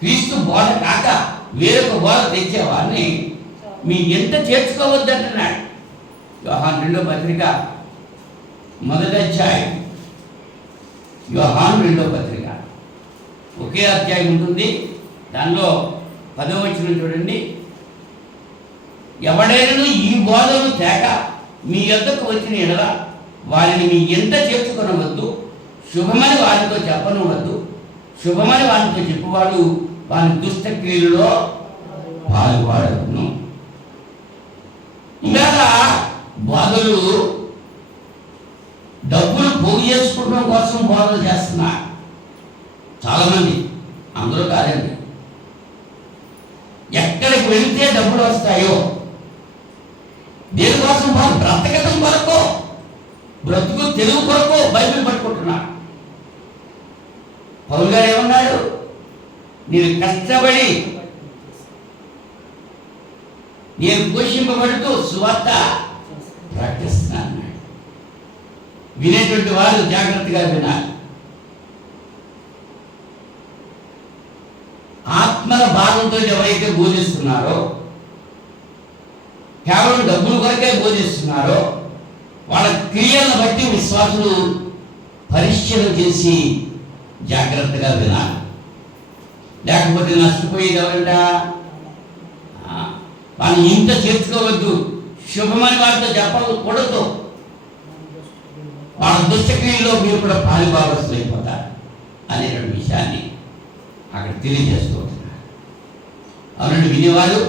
క్రీస్తు బోధ కాక వేరొక బోధ తెచ్చేవారిని మీ ఎంత చేర్చుకోవద్దంటున్నాడు. యోహాను 2వ పత్రిక 1వ అధ్యాయం, యోహాను 2వ పత్రిక ఒకే అధ్యాయం ఉంటుంది. దానిలో 10వ వచనం చూడండి. ఎవడైనా ఈ బోధను తేక మీ యొద్దకు వచ్చిన ఎడల వారిని మీ ఎంత చేర్చుకొనవద్దు. శుభమని వారితో చెప్పనవద్దు. శుభమని వారితో చెప్పువాడు వారి దుష్టక్రియలలో పాల్గొనను. ఇలాగ బోధలు డబ్బులు పోగు చేసుకోవడం కోసం బోధలు చేస్తున్నారు చాలామంది. అందరూ కాదండి. ఎక్కడికి వెళితే డబ్బులు వస్తాయో దేనికోసం వాళ్ళు బ్రతకటం కొరకు, బ్రతుకు తెలుగు కొరకు బైబిల్ పట్టుకుంటున్నారు. పౌలు గారు ఏమన్నాడు? నేను కష్టపడి నేను పోషింపబడుతూ సువార్త ప్రకటిస్తున్నాను. వినేటువంటి వారు జాగ్రత్తగా వినాలి. ఆత్మల భాగంతో ఎవరైతే బోధిస్తున్నారో, కేవలం డబ్బుల కొరకే బోధిస్తున్నారో, వాళ్ళ క్రియలను బట్టి విశ్వాసులు పరిశీలన చేసి జాగ్రత్తగా వినాలి. లేకపోతే నష్టపోయేది ఎవరంట? వాళ్ళని ఇంత చేర్చుకోవద్దు, శుభమని వారితో చెప్పకూడదు. వాళ్ళ దుష్టక్రియల్లో మీరు కూడా పాలుభాగస్తులు అయిపోతారు అనేటువంటి విషయాన్ని అక్కడ తెలియజేస్తూ ఉంటున్నారు. అవునండి, వినేవారు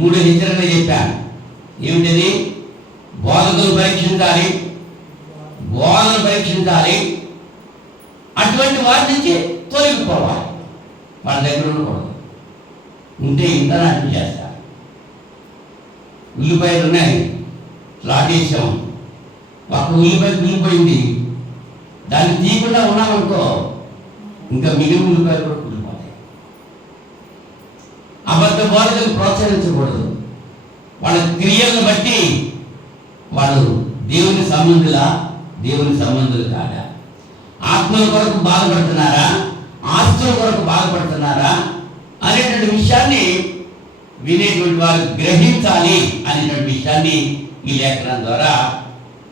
3 హెచ్చరికలు చెప్పాను. ఏమిటది? బోధకులు పరీక్షించాలి, బోధనలు పరీక్షించాలి, అటువంటి వారి నుంచి తొలగిపోవాలి. వాళ్ళ దగ్గర ఉండకూడదు. ఉంటే ఇంత నాశనం చేస్తారు. ఉల్లిపాయలు ఉన్నాయి, లాగేసాం, ఒక ఉల్లిపాయ కుళ్ళిపోయింది, దాన్ని తీయకుండా ఉన్నామనుకో ఇంకా మిగిలిన ఉల్లిపాయలు కూడా కుళ్ళిపోతాయి. అబద్ధ బోధకులు ప్రోత్సహించకూడదు. వాళ్ళ క్రియలను బట్టి వాళ్ళు దేవుని సంబంధులు కాదా? ఆత్మల కొరకు బాధపడుతున్నారా, ఆస్తుల కొరకు బాధపడుతున్నారా అనేటువంటి విషయాన్ని వినేటువంటి వారు గ్రహించాలి అనేటువంటి విషయాన్ని ఈ లేఖనం ద్వారా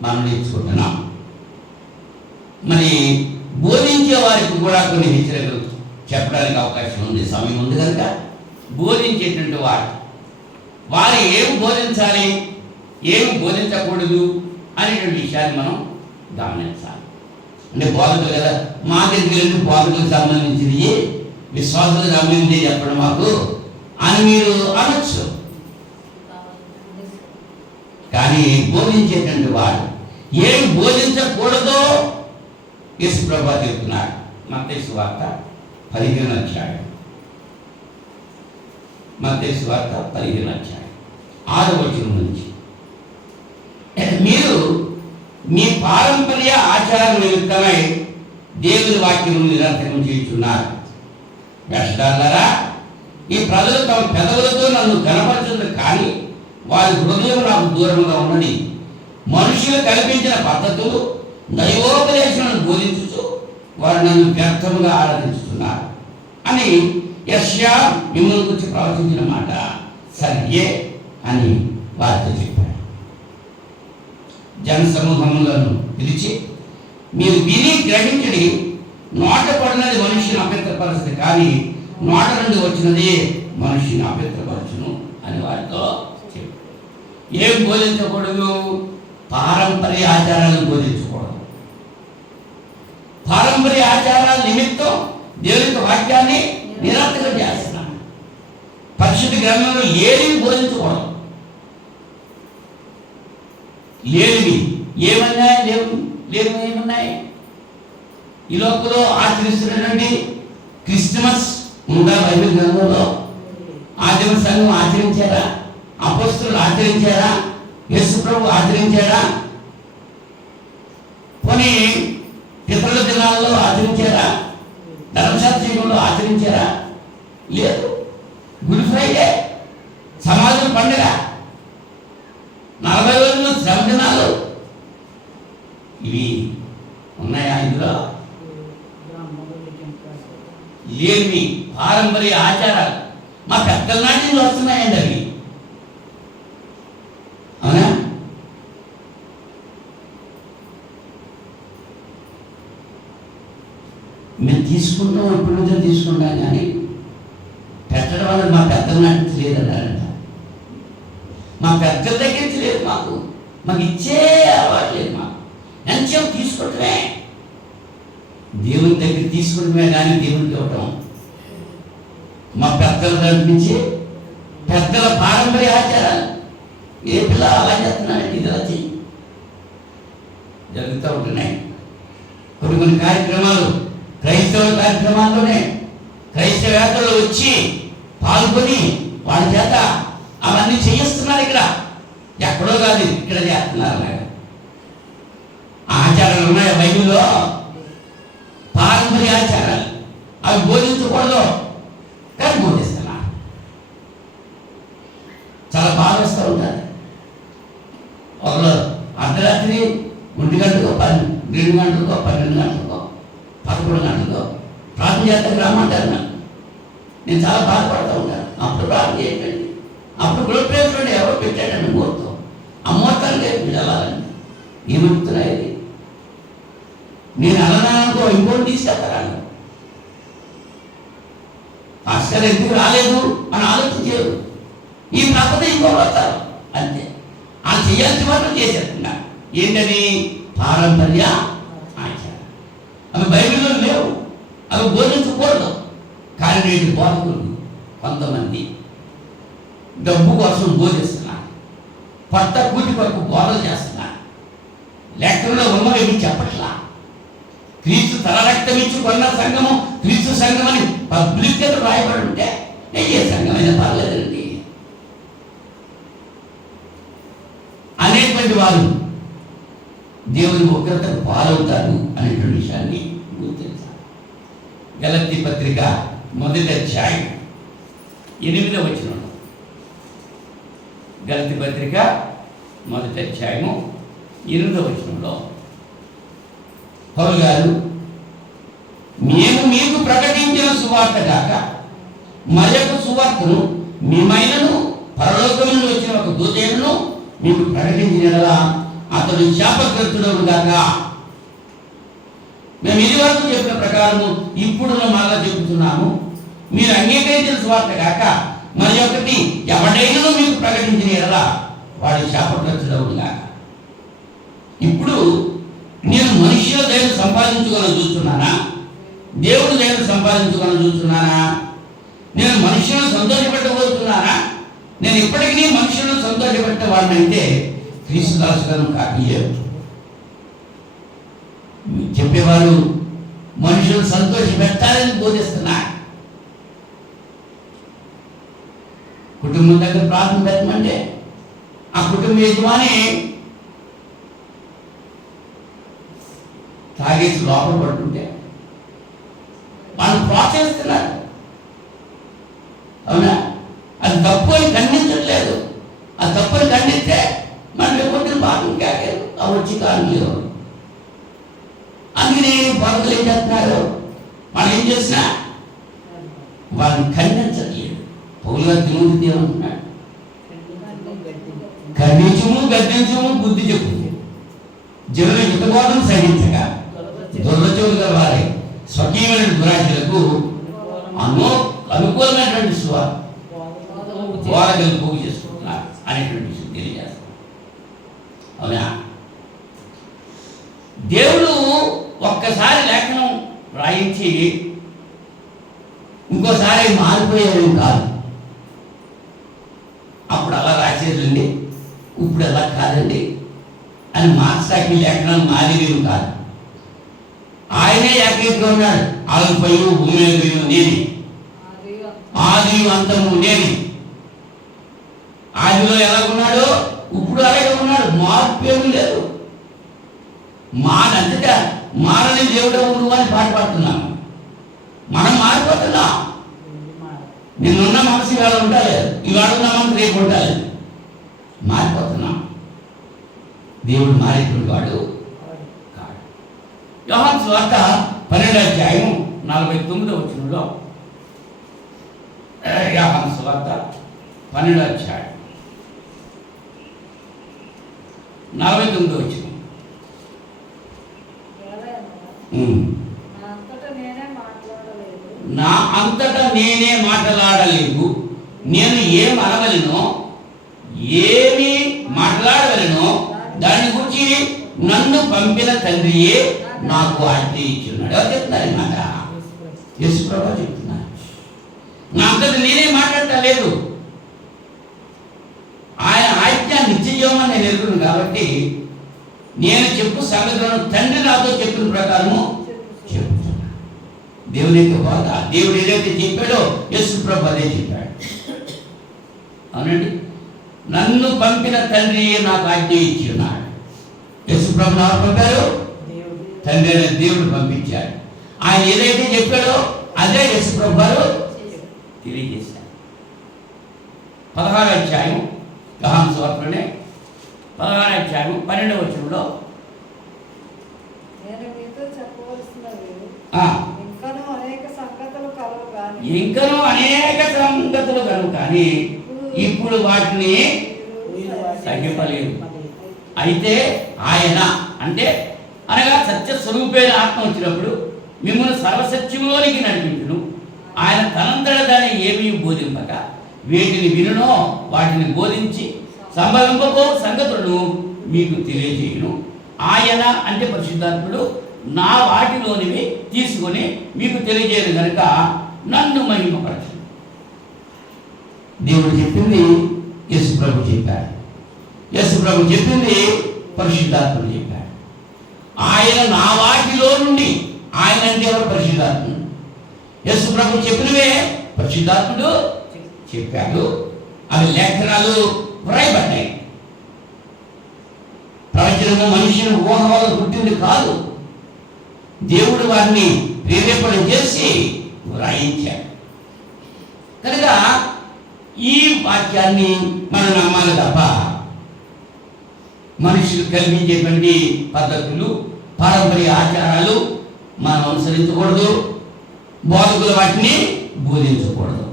మనం నేర్చుకుంటున్నాం. మరి బోధించే వారికి కూడా కొన్ని హెచ్చరికలు చెప్పడానికి అవకాశం ఉంది, సమయం ఉంది కనుక బోధించేటువంటి వారు ఏమి బోధించాలి, ఏమి బోధించకూడదు అనేటువంటి విషయాన్ని మనం గమనించాలి. అంటే బోధకులు కదా, మా దగ్గర బోధకులకు సంబంధించింది, విశ్వాసాలకు సంబంధించి చెప్పడం మాకు అని మీరు అనొచ్చు. కానీ బోధించేటువంటి వాడు ఏం బోధించకూడదో యేసుప్రభువు చెప్తున్నాడు. మత్తయి సువార్త 15వ అధ్యాయం, మత్తయి సువార్త 15వ అధ్యాయం 6వ వచనం నుంచి, మీరు మీ పారంపర్య ఆచారం నిమిత్తమై దేవుని వాక్యం నిరర్థకం చేస్తున్నారు. వేషధారులారా, ఈ ప్రజలు తమ పెదవులతో నన్ను కనపరచదు, కానీ వారి హృదయం నాకు దూరంగా ఉన్నది. మనుషులు కల్పించిన పద్ధతులు, దైవోపదేశాలను బోధించుతూ వారు నన్ను వ్యర్థముగా ఆరాధిస్తున్నారు అని యెషయా మిమ్మల్ని గురించి ప్రవచించిన మాట సరియే అని వారితో చెప్పారు. జన సమూహములను పిలిచి, మీరు విని గ్రహించడి, నోట పడినది మనిషిని అపవిత్రపరుస్తుంది, కానీ నోట నుండి వచ్చినది మనిషిని అపవిత్రపరచును అని వారితో చెప్పారు. ఏం బోధించకూడదు? పారంపర్య ఆచారాలను బోధించకూడదు. పారంపర్య ఆచారాల నిమిత్తం దేవుని వాక్యాన్ని నిరర్థకం చేస్తున్నాను. పరిశుద్ధ గ్రంథంలో ఏది బోధించకూడదు. లేనివి ఏమన్నాయి? లేవు ఏమన్నాయి? ఈ లోపల ఆచరిస్తున్నటువంటి క్రిస్మస్ ఉందా బైబిల్ గ్రంథంలో? ఆదిమ సంఘం ఆచరించారా? అపొస్తలులు ఆచరించారా? యేసు ప్రభు ఆచరించారా? పోనీ పితరుల దినాల్లో ఆచరించారా? ధర్మశాస్త్రంలో ఆచరించారా? లేదు. గుడ్ ఫ్రైడే, సమాజం పండుగ, 40 రోజులు శ్రమ దినాలు, ఇవి ఉన్నాయా ఇందులో? లేనివి పారంపర్య ఆచారాలు మా పెద్దల నాటి వస్తున్నాయండి అవి. అవునా? మేము తీసుకుంటాం, ఎప్పటి నుంచో తీసుకుంటాం, కానీ పెట్టడం వల్ల మా పెద్దల నాటి లేదన్నారంట. మా పెద్దల దగ్గర లేదు, మాకు ఇచ్చే అలవాటు లేదు. మాకు ఎంచేపు తీసుకోవటమే, దేవుని దగ్గర తీసుకోవడమే కానీ దేవునికి ఇవ్వటం మా పెద్దలు కనిపించి పెద్దల పారంపర్య ఆచారాలు. ఏ పిల్ల అలా చేస్తున్నానండి, ఇది అలా చెయ్యి, జరుగుతూ ఉంటున్నాయి. కొన్ని కార్యక్రమాలు, క్రైస్తవ కార్యక్రమాల్లోనే క్రైస్తవేత్తలు వచ్చి పాల్గొని వాళ్ళ చేత అవన్నీ చేయిస్తున్నారు. ఇక్కడ ఎక్కడో కాదు, ఇక్కడ చేస్తున్నారు. అలాగా ఆచారాలు ఉన్నాయి బైబిల్లో, పారంపర్య ఆచారాలు, అవి బోధించకూడదు కానీ బోధిస్తున్నారు. చాలా బాధ వస్తూ ఉంటారు. ఒకరు అర్ధరాత్రి 1 గంటకో 2 గంటలకో 12 గంటలకో 11 గంటలకో ప్రార్థన చేస్తే రమ్మంటారు. నేను చాలా బాధపడుతూ ఉంటాను. అప్పుడు ప్రార్థన చేయండి, అప్పుడు గ్రూప్ ప్లేస్మెంట్ ఎవరు పెట్టాడండి ముహూర్తం, ఆ ముహూర్తాన్ని లేదు మీరు వెళ్ళాలండి. ఏమవుతున్నాయి? నేను అలనానుకో ఇంకోటి తీసుకెళ్తాను. పాస్టర్ ఎందుకు రాలేదు అని ఆలోచించారు. ఈ కాకపోతే ఇంకోటి వస్తారు అంతే. ఆ చేయాల్సిన మాత్రం చేసేస్తున్నా. ఏంటని? పారంపర్య ఆచారం. అవి బైబిల్లో లేవు, అవి బోధించకూడదు. కానీ నేటి బోధకులు కొంతమంది డబ్బు కోసం బోధిస్తున్నారు, కొత్త కూటి కొరకు బోధన చేస్తున్నారు. లేఖనంలో ఉన్నవి చెప్పట్లా. క్రీస్తు తల రక్తం ఇచ్చి కొన్న సంఘము క్రీస్తు సంఘం అని పబ్లిక్ గా రాయబడి ఉంటే ఏ సంఘమైనా పర్లేదండి అనేటువంటి వారు దేవుని ఉగ్రతకు పాలవుతారు అనేటువంటి విషయాన్ని గుర్తించాలి. గలతీ పత్రిక 1వ అధ్యాయం 8వ వచనం. గలతీ పత్రిక 1వ అధ్యాయము 8వ వచనంలో పౌలు గారు, మేము మీకు ప్రకటించిన సువార్త కాక మరొక సువార్తను మేమైనను పరలోకం నుండి వచ్చిన ఒక దూతను మీకు ప్రకటించిన అతడు శాపగ్రస్తుడవును గాక. మేము ఇది వరకు చెప్పిన ప్రకారము ఇప్పుడు మళ్ళా చెబుతున్నాము, మీరు అంగీకరించిన సువార్త కాక మరి ఒకటి ఎవడైనా మీకు ప్రకటించిన ఎడలా వాడి శాపగ్రస్తుడవును గాక. ఇప్పుడు నేను మనుష్యుల దయను సంపాదించుకోవాలని చూస్తున్నానా, దేవుడు దయను సంపాదించుకోవాలని చూస్తున్నానా? నేను మనుషులను సంతోషపెట్టబోతున్నానా? నేను ఇప్పటికీ మనుషులను సంతోషపెట్టే వాడినైతే క్రీస్తు దాసులను కాపీయే. చెప్పేవారు మనుషులను సంతోషపెట్టాలని బోధిస్తున్నారు. కుటుంబం దగ్గర ప్రార్థన పెట్టమంటే ఆ కుటుంబ యజమాని తాగేసి లోపల పడుతుంటే వాళ్ళు ప్రోత్సహిస్తున్నారు. అవునా? అది తప్పు అని ఖండించట్లేదు. ఆ తప్పుని ఖండిస్తే మనం రేపొద్దున బాగా కాగేరు ఆ వచ్చి కాదు. అందుకని బాధలు ఏం చేస్తున్నారు? మనం ఏం చేసినా వాళ్ళని ఖండించట్లేదు. పౌలు గారు తిరుగుతుంది ఏమంటున్నాడు? ఖండించము, గద్దించము, బుద్ధి చెప్పు, జనుల హితబోధం సహించగా దుర్రచవులు గల వారి స్వకీయమైన దురాశలకు అనుకూలమైనటువంటి బోధకులు పోగు చేసుకుంటున్నారు అనేటువంటి విషయం తెలియజేస్తారు. అవునా? దేవుడు ఒక్కసారి లేఖనం రాయించి ఇంకోసారి మారిపోయేవి కాదు. అప్పుడు అలా రాసేదండి, ఇప్పుడు అలా కాదండి అని మార్చాకి లేఖనాలు మారేవి కాదు. ఆయనే ఏకైకంగా ఉన్నాడు. ఆల్ఫయు ఓమెగాయు నేనే, ఆది అంతము నేనే. ఆదిలో ఎలాగున్నాడో ఇప్పుడు అలాగే ఉన్నాడు, మార్పు ఏమీ లేదు. మానంతటా మారని దేవుడు నువ్వు అని పాట పాడుతున్నాము. మనం మారిపోతున్నాం. నిన్నున్న మనసు ఇవాళ ఉండాలి, ఇవాళ ఉన్న మనసు రేపు ఉండాలి. మారిపోతున్నాం. దేవుడు మారేటువంటి వాడు కాడు. యోహాను సువార్త 12వ అధ్యాయం 49వ వచనంలో, యోహాను సువార్త 12వ అధ్యాయం 49వ వచనం. నా అంతటా నేనే మాట్లాడలేదు, నేను ఏం అనవలెనో ఏమి మాట్లాడవలెనో దాని గురించి నన్ను పంపిన తండ్రియే నాకు ఆజ్ఞ ఇచ్చున్నాడు. ఎవరు చెప్తున్నారు ఈ మాట? యేసు ప్రభువు చెప్తున్నారు. నా అంతటా నేనే మాట్లాడలేదు, ఆయన ఆజ్ఞ నిత్యజీవమని నేను ఎరుగును కాబట్టి నేను చెప్పు సంగతులను తండ్రి నాతో చెప్పిన ప్రకారము చెప్తున్నా. దేవుని యొక్క బాధ, దేవుడు ఏదైతే చెప్పాడో యేసు ప్రభు అదే చెప్పాడు. అవునండి. నన్ను పంపిన తండ్రి నాకు ఆజ్ఞ ఇచ్చి ఉన్నాడు. యేసు ప్రభు నాకు పంపారు, తండ్రి అనే దేవుడు పంపించాడు. ఆయన ఏదైతే చెప్పాడో అదే యేసు ప్రభు గారు తెలియజేశారు. 16వ అధ్యాయం యోహాను సువార్తలోనే 16వ అధ్యాయం 12వ వచనంలో, నేను మీతో చెప్పవలసినవి ఇంకనూ అనేక సంగతులు కలవు కానీ ఇంకనూ అనేక సంగతులు కను కానీ ఇప్పుడు వాటిని తగ్గిపలేదు. అయితే ఆయన అంటే అనగా సత్య స్వరూపైన ఆత్మ వచ్చినప్పుడు మిమ్మల్ని సర్వసత్యంలోనికి నడిపించును. ఆయన తనంతట దాన్ని ఏమీ బోధింపక వేటిని వినునో వాటిని బోధించి సంభవింపబో సంగతులను మీకు తెలియజేయును. ఆయన అంటే పరిశుద్ధాత్ముడు నా వాటిలోనివి తీసుకొని మీకు తెలియజేయను కనుక నన్ను మహిమపరచు. దేవుడు చెప్పింది యేసు ప్రభు చెప్పాడు, యేసు ప్రభు చెప్పింది పరిశుద్ధాత్ముడు చెప్పాడు. ఆయన నా వాటిలో నుండి, ఆయన అంటే ఎవరు? పరిశుద్ధాత్ముడు. యేసు ప్రభు చెప్పినవే పరిశుద్ధాత్ముడు చెప్పాడు. అవి లేఖనాలు వ్రాయబడ్డాయి. ప్రవచనము మనుషుని ఊహ వల్ల పుట్టింది కాదు, దేవుడు వారిని ప్రేరేపణ చేసి వ్రాయించాడు. కనుక ఈ వాక్యాన్ని మనం నమ్మాలి తప్ప మనుషులు కల్పించేటువంటి పద్ధతులు, పారంపర్య ఆచారాలు మనం అనుసరించకూడదు. బోధకులు వాటిని బోధించకూడదు.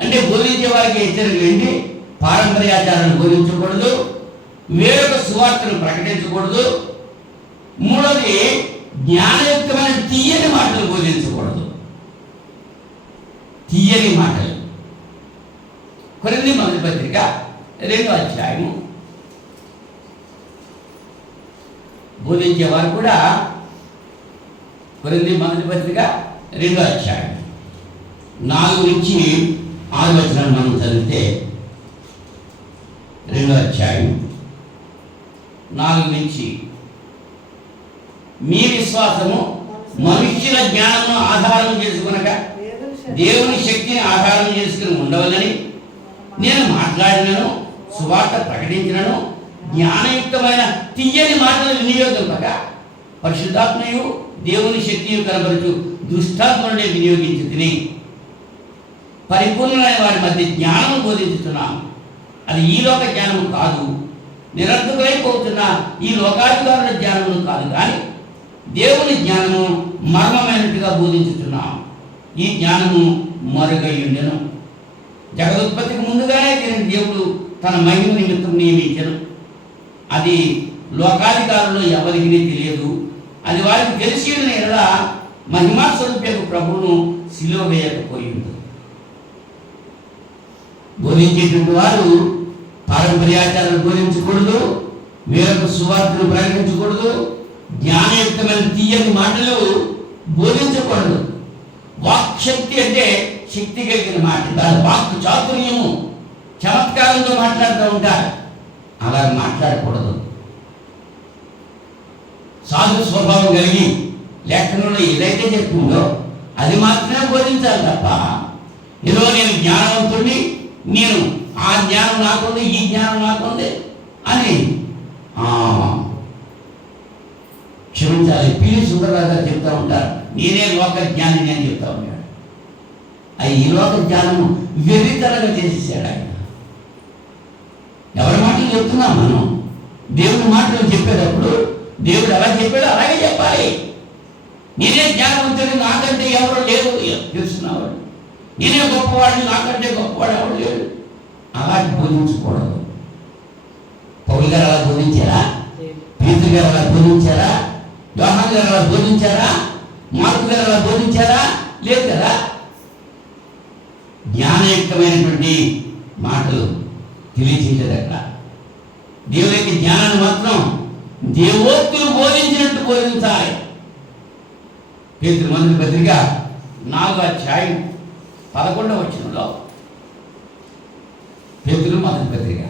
అంటే బోధించే వారికి హెచ్చరిక ఏంటి? పారంపర్యాచారాన్ని బోధించకూడదు, వేరొక సువార్తను ప్రకటించకూడదు. మూడవది జ్ఞానయుక్తమైన తీయని మాటలు బోధించకూడదు. తీయని మాటలు. కొరింథీ మొదటి పత్రిక 2వ అధ్యాయము. బోధించేవారు కూడా కొరింథీ మొదటి పత్రిక 2వ అధ్యాయం 4 నుంచి 6 వచనాలు మనం చదివితే, 2వ అధ్యాయం 4 నుంచి, మీ విశ్వాసము మనుష్యుల జ్ఞానమును ఆధారం చేసుకునక దేవుని శక్తిని ఆధారం చేసుకుని ఉండవలని నేను మాట్లాడినను, సువార్త ప్రకటించినను, జ్ఞానయుక్తమైన తీయని మాటలు వినియోగింపక పరిశుద్ధాత్మయు దేవుని శక్తిని కనబరుచు దుష్టాత్మనే వినియోగించి తిని పరిపూర్ణమైన వారి మధ్య జ్ఞానం బోధించుతున్నాను. అది ఈ లోక జ్ఞానము కాదు, నిరర్థకులైపోతున్న ఈ లోకాధికారుల జ్ఞానము కాదు, కానీ దేవుని జ్ఞానము మర్మమైనట్టుగా బోధించుతున్నాం. ఈ జ్ఞానము మరుగయ్యుండెను. జగదుత్పత్తికి ముందుగానే దీనిని దేవుడు తన మహిమ నిమిత్తం నియమించను. అది లోకాధికారులు ఎవరికి తెలియదు. అది వారికి తెలిసి ఎడలా మహిమా స్వరూపేకు ప్రభువును సిలువ వేయకపోయింది. బోధించేటువంటి వారు పారంపర్యాచారాలు బోధించకూడదు, వేరొక సువార్తను ప్రకటించకూడదు, జ్ఞానయుక్తమైన తీయని మాటలు బోధించకూడదు. వాక్శక్తి అంటే శక్తి కలిగిన మాట, దాని వాక్ చాతుర్యము, చమత్కారంతో మాట్లాడుతూ ఉంటారు. అలా మాట్లాడకూడదు. సాధు స్వభావం కలిగి లేఖనంలో ఏదైతే చెప్తుందో అది మాత్రమే బోధించాలి తప్ప ఏదో నేను జ్ఞానవంతుడిని, నేను ఆ జ్ఞానం నాకుంది, ఈ జ్ఞానం నాకుంది అని క్షమించాలి. పిల్లి సుందరరావు గారు చెప్తూ ఉంటారు, నేనే లోక జ్ఞానిని అని చెప్తా ఉంటాడు. ఈ లోక జ్ఞానము వెర్రితనంగా చేసేసాడు ఆయన. ఎవరి మాటలు చెప్తున్నాం మనం? దేవుని మాటలు చెప్పేటప్పుడు దేవుడు ఎలా చెప్పాడో అలాగే చెప్పాలి. నేనే జ్ఞానవంతుడు, నాకంటే ఎవరు లేరు తెలుసుకున్నవాడు, నేనే గొప్పవాడిని, నాకంటే గొప్పవాడు ఎవరు లేడు, అలా బోధించకూడదు. పౌలు గారు అలా బోధించారా? పేతురు గారు అలా బోధించారా? యోహాను గారు అలా బోధించారా? మార్కు గారు అలా బోధించారా? లేదు కదా. జ్ఞానయుక్తమైనటువంటి మాటలు తెలియచేసేది అక్కడ. దేవుని యొక్క జ్ఞానాన్ని మాత్రం దేవోక్తులు బోధించినట్టు బోధించాలి. పేతురు మొదటి పత్రిక 4వ అధ్యాయం 11వ వచనంలో, పేతురు మొదటి పత్రిక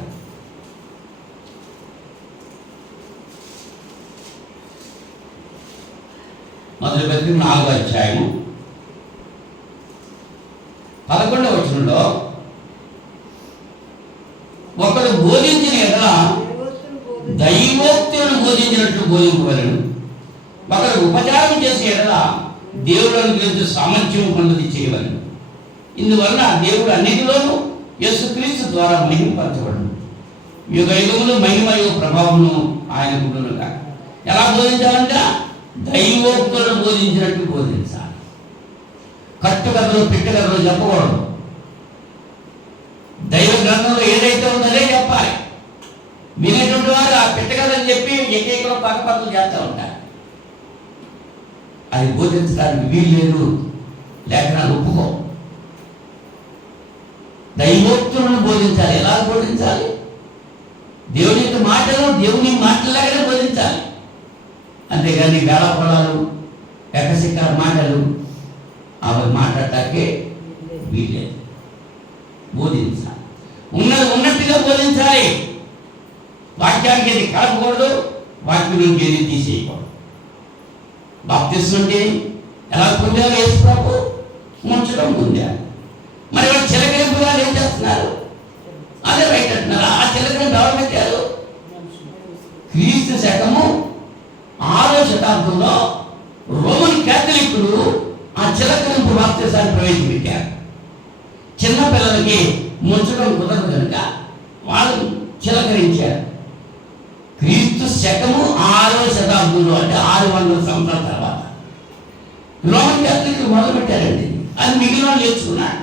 మొదటి పత్రిక 4వ అధ్యాయం 11వ వచనంలో, ఒకడు బోధించిన ఎడల దైవోక్తులను బోధించినట్లు బోధింపవలెను. ఒకరు ఉపచారం చేసే ఎడల దేవులను గురించి సామర్థ్యం పొంది చేయవలెను. ఇందువలన దేవుడు అన్నిటిలోనూ యేసుక్రీస్తు ద్వారా మహిమపరచబడును. యుగ యుగములు మహిమయు ప్రభావమును ఆయనకుడునుగా. ఎలా బోధించాలంటే దైవోక్తులను బోధించినట్టు బోధించాలి. కట్టుకథలు పిట్టకథలు చెప్పకూడదు. దైవ గ్రంథంలో ఏదైతే ఉందో అదే చెప్పాలి. వినేటువంటి వారు ఆ పిట్టకథని చెప్పి ఏకైకలో పక్కపక్కలు చేస్తూ ఉంటారు. అది బోధించడానికి వీలు లేదు, లేఖనాలు ఒప్పుకో. దైవోక్తులను బోధించాలి. ఎలా బోధించాలి? దేవుని యొక్క మాటలు దేవుని మాటలాగానే బోధించాలి. అంతేగాని వేళాపడాలు ఎకసిక్క మాటలు అవి మాట్లాడటానికే వీల్లేదు. బోధించాలి, ఉన్నది ఉన్నట్టుగా బోధించాలి. వాక్యానికి ఏది కలపకూడదు, వాక్యం నుంచి ఏది తీసేయకూడదు. బాప్తిస్మం అంటే ఎలా పొందారు? యేసు ప్రభు ముంచడం పొందారు. మరి వాళ్ళు చిలకరింపు వాళ్ళు ఏం చేస్తున్నారు? అదే రైట్ అంటున్నారు. ఆ చిలకరింపు ఎవరు పెట్టారు? క్రీస్తు శకము 6వ శతాబ్దంలో రోమన్ క్యాథలిక్లు ఆ చిలకరింపు బాప్తిసాన్ని ప్రవేశపెట్టారు. చిన్నపిల్లలకి ముంచడం కుదరదు కనుక వాళ్ళు చిలకరించారు. క్రీస్తు శకము 6వ శతాబ్దంలో, అంటే 600 సంవత్సరాల తర్వాత రోమన్ క్యాథలిక్లు మొదలుపెట్టారండి. అది మిగిలిన వాళ్ళు నేర్చుకున్నారు.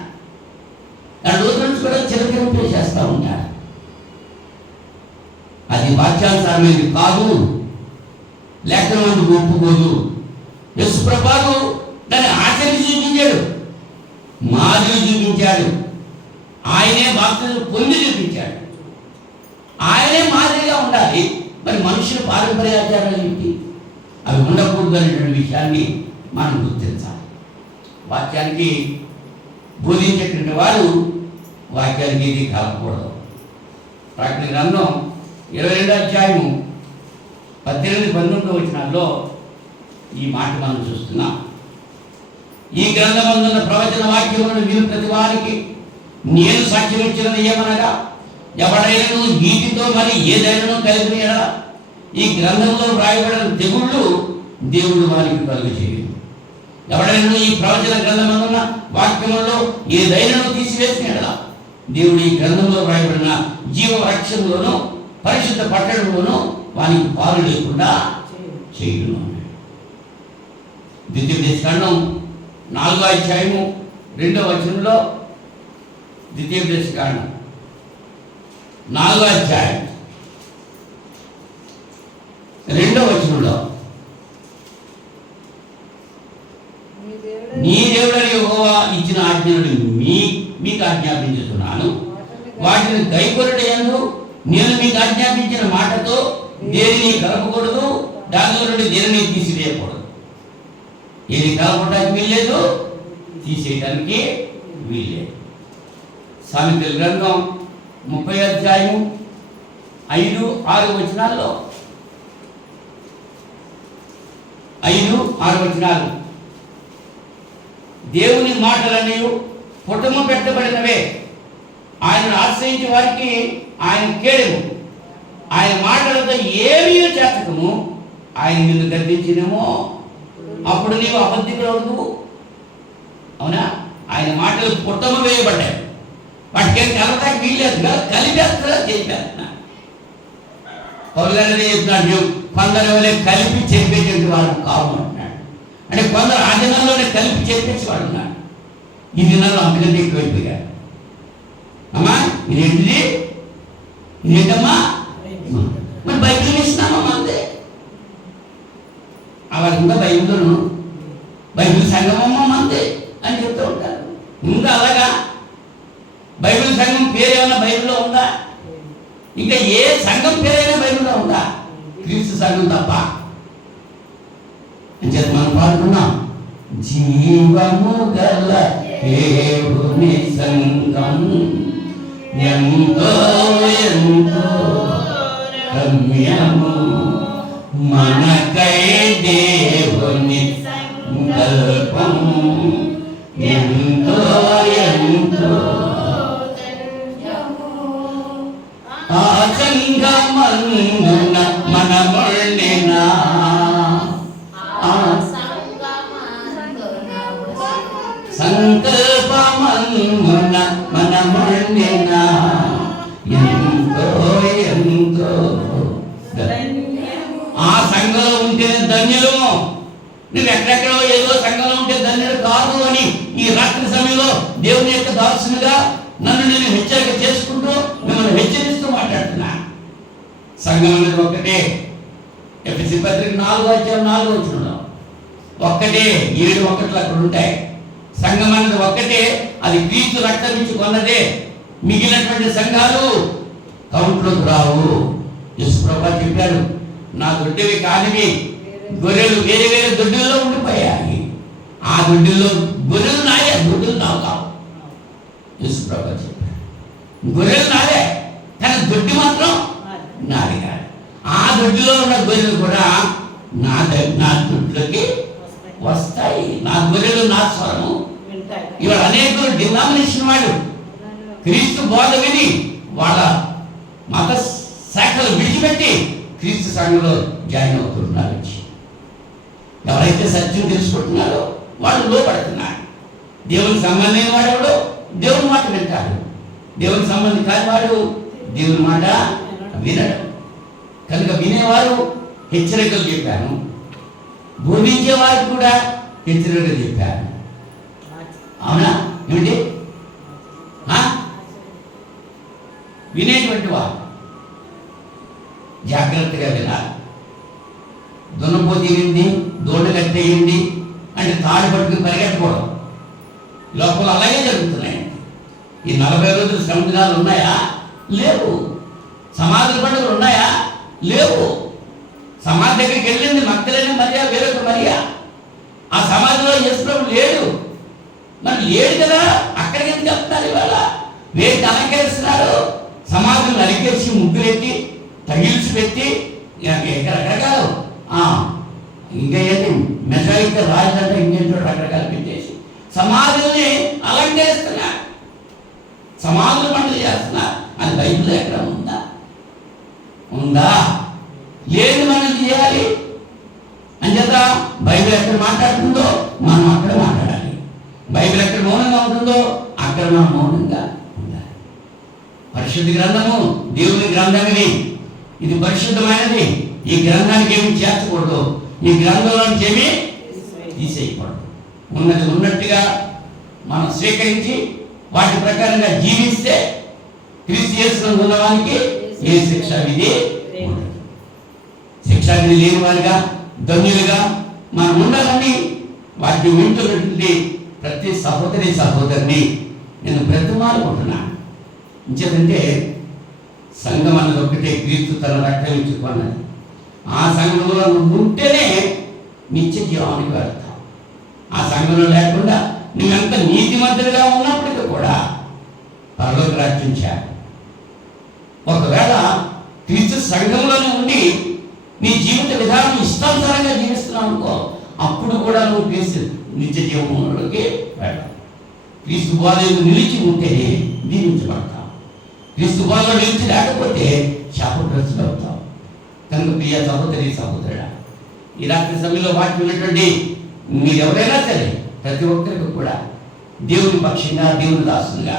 లూథరన్స్ కూడా చిలకరింపు చేస్తూ ఉంటారు. అది వాక్యానుసారమైనది కాదు, లేఖనం ఒప్పుకోదు. యేసు ప్రభువు దాన్ని ఆచరించి చూపించాడు, మాదిరి చూపించాడు. ఆయనే బాప్తిజం పొంది చూపించాడు. ఆయనే మాదిరిగా ఉండాలి. మరి మనుషుల పారంపర్యాచారాలు ఏంటి? అవి ఉండకూడదు అనేటువంటి విషయాన్ని మనం గుర్తించాలి. వాక్యానికి బోధించేటువంటి వారు వాక్యానికి ఏది కలపకూడదు. ప్రకటన గ్రంథం 22వ అధ్యాయము 18-19 వచనాల్లో ఈ మాట మనం చూస్తున్నాం. ఈ గ్రంథమందున్న ప్రవచన వాక్యములను విను ప్రతి వారికి నేను సాక్ష్యం ఇచ్చినది ఏమనగా, ఎవడైనా నీతితో మరి ఏదైనా కలిపిన ఎడల ఈ గ్రంథంలో వ్రాయబడిన తెగుళ్ళు దేవుడు వారికి కలుగు చేయడు. ఎవడైనా ఈ ప్రవచన గ్రంథమున్న వాక్యములలో ఏదైనా తీసివేసిన ఎడల దేవుడు ఈ గ్రంథంలో వ్రాయబడిన జీవ రక్షణలోనూ పరిశుద్ధ పట్టణంలోనూ వానికి పాలు లేకుండా చేయను. ద్వితీయోపదేశకాండం 4వ అధ్యాయము 2వ వచనంలో, ద్వితీయోపదేశకాండం 4వ అధ్యాయం 2వ వచనంలో, నీ దేవుడైన యెహోవా ఇచ్చిన ఆజ్ఞలను మీకు ఆజ్ఞాపించుతున్నాను. వాటిని గైకొనుటయందు నేను మీకు ఆజ్ఞాపించిన మాటతో దేనిని కలపకూడదు, దానిలో నుండి దేనిని తీసివేయకూడదు. ఏది కలపడానికి వీల్లేదు, తీసేయడానికి వీల్లేదు. సామెతల గ్రంథం 30వ అధ్యాయం 5-6 వచనాల్లో, 5-6 వచనాలు, దేవుని మాటలన్నీ పుటము పెట్టబడినవే, ఆయనను ఆశ్రయించే వారికి ఆయన కేడము, ఆయన మాటలతో ఏమీ చేతకము, ఆయన నిన్ను గద్దించినేమో అప్పుడు నీవు అబద్ధికుడవు. అవునా? ఆయన మాటలు పుట్టము వేయబడ్డాయి. వాటికి కలపడానికి వీల్లేదు, కలిపేస్తున్నా చేసేస్తున్నా. పౌలు గారు చెప్తున్నాడు, కొందరు వల్లే కలిపి చెప్పేటువంటి వాడు కావు అంటున్నాడు. అంటే కొందరు ఆ దినాల్లోనే కలిపి చెప్పేసేవాడు ఉన్నాడు. ఈ దినాల్లో అంతకంటే ఎక్కువైపోయారు. అమ్మా ఇదేంటిది, ఇదేంటమ్మా, మరి బైబిల్ ఇస్తున్నామమ్మా అంతే. అలా ఇంకా బైబిల్ను బైబిల్ సంఘమమ్మ అంతే అని చెప్తూ ఉంటారు. ఇంకా అలాగా బైబిల్ సంఘం పేరు ఏమైనా బైబిల్లో ఉందా? ఇంకా ఏ సంఘం పేరైనా బైబిల్లో ఉందా? క్రీస్తు సంఘం తప్ప. అని చెప్పి మనం పాడుకున్నాం, జీవము గల దేవుని సంఘం ఎంతో ఎంతో రమ్యము, మనకై దేవుని సంకల్పం ఎంతో ఎంతో. ఆ సంఘమందున మనముండినా, సంకల్పమందున మనముండినా ఎంతో ఎంతో. ఆ సంఘంలో ఉంటేనే ధన్యులు. నువ్వు ఎక్కడెక్కడో ఏదో సంఘంలో ఉంటే ధన్యుడు కాదు అని ఈ రాత్రి సమయంలో దేవుని యొక్క దాసునిగా నన్ను నేను హెచ్చరిక చేసుకుంటూ మిమ్మల్ని హెచ్చరిస్తూ మాట్లాడుతున్నా. సంఘం అనేది ఒక్కటే. ఎఫెసీ పత్రిక 4:4 ఒక్కటే. 7 ఒకట్లు అక్కడ ఉంటాయి. సంఘం అనేది ఒక్కటే. అది క్రీస్తు రక్తం ఇచ్చి కొన్నదే. మిగిలినటువంటి సంఘాలు కౌంట్లోకి రావు. యేసుప్రభువు చెప్పాడు, నా దొడ్డివి కానివి గొర్రెలు వేరే వేరే దొడ్డుల్లో ఉండిపోయాయి. ఆ దొడ్డుల్లో గొర్రెలు నాయే, దొడ్డులు నావు కావు. యేసుప్రభువు చెప్పాడు, గొర్రెలు నావే కానీ దొడ్డి మాత్రం నాది కాదు. ఆ దొడ్డిలో ఉన్న గొర్రెలు కూడా నా దొడ్లోకి వస్తాయి. నా గొర్రెలు నా స్వరము. ఇవాళ అనేక డినామినేషన్ వాళ్ళు క్రీస్తు బోధ విని వాళ్ళ మత శాఖలు విడిచిపెట్టి క్రీస్తు సంఘంలో జాయిన్ అవుతున్నారు. ఎవరైతే సత్యం తెలుసుకుంటున్నారో వాళ్ళు లోపడుతున్నారు. దేవునికి సంబంధమైన వాడు దేవుని మాట వింటాడు. దేవునికి సంబంధం కాని వాడు దేవుని మాట వినడు. కనుక వినేవారు హెచ్చరికలు చెప్పాను, బోధించే వారికి కూడా హెచ్చరికలు చెప్పాను. అవునా? ఏమిటి? వినేటువంటి వారు జాగ్రత్తగా వినాలి. దున్నపోతి ఏంటి, దోణ కట్టేయండి అంటే తాడు పట్టుకుని పరిగెట్టకూడదు. లోపల అలాగే జరుగుతున్నాయండి. ఈ 40 రోజుల శ్రమ దినాలు ఉన్నాయా? లేవు. సమాధుల పండుగలు ఉన్నాయా? లేవు. సమాధి దగ్గరికి వెళ్ళింది మగ్దలేని మరియా, వేరొక మరియా. ఆ సమాధిలో యేసుప్రభువు లేడు. మరి లేడు కదా, అక్కడికి ఎందుకు చెప్తున్నారు? ఇవాళ వేటి అలంకరిస్తున్నారు. సమాధులు నరికేసి ముగ్గులెట్టి తగిల్చి పెట్టి రకరకాలు ఇంకా ఏంటి మెజాయిక రాజంటే ఇంకేంటో రకరకాలు పెట్టేసి సమాధుల్ని అలంకరిస్తున్నారు, సమాధులు పండుగ చేస్తున్నారు. అది బైబిల్లో ఎక్కడ ఉందా? లేదు. మనం చేయాలి అంచేత బైబిల్ ఎక్కడ మాట్లాడుతుందో మనం అక్కడ మాట్లాడాలి. బైబిల్ ఎక్కడ మౌనంగా ఉంటుందో అక్కడ మనం మౌనంగా ఉండాలి. పరిశుద్ధ గ్రంథము దేవుని గ్రంథమే. ఇది పరిశుద్ధమైనది. ఈ గ్రంథానికి ఏమి చేర్చకూడదు, ఈ గ్రంథంలోంచి ఏమి తీసేయకూడదు. ఉన్నది ఉన్నట్టుగా మనం స్వీకరించి వాటి ప్రకారంగా జీవిస్తే క్రీస్తు యేసునందు ఉన్నవానికి ఏ శిక్ష విధి ఉండదు. శిక్షా విధి లేని వారిగా ధన్యులుగా మనం ఉండాలని వాటిని వింటున్నటువంటి ప్రతి సహోదరిని నేను బ్రతిమాలుకుంటున్నాను. ఇంకేదంటే సంఘం అన్నది ఒకటే. క్రీస్తు తన రక్తం ఇచ్చుకున్నది. ఆ సంఘంలో నువ్వు ఉంటేనే నిత్య జీవానికి వెళ్తావు. ఆ సంఘంలో లేకుండా నువ్వెంత నీతిమంతుడిగా ఉన్నప్పటికీ కూడా పరలోక రాజ్యం చేయాలి. ఒకవేళ క్రీస్తు సంఘంలోనే ఉండి నీ జీవిత విధానం ఇష్టానుసారంగా జీవిస్తున్నావు అనుకో, అప్పుడు కూడా నువ్వు క్రీస్తు నిత్య జీవంలోకి వెళ్ళాలి. క్రీస్తు బోధకు నిలిచి ఉంటేనే దీవించబడతావు. క్రీస్తు బోధలో నిలిచి లేకపోతే శాపగ్రస్తులు అవుతావు. కనుక ప్రియ సహోదరుడా, ఈ రాత్రి సమయంలో వాక్యం విన్నటువంటి మీరు ఎవరైనా సరే ప్రతి ఒక్కరికి కూడా దేవుని పక్షంగా దేవుని దాసులుగా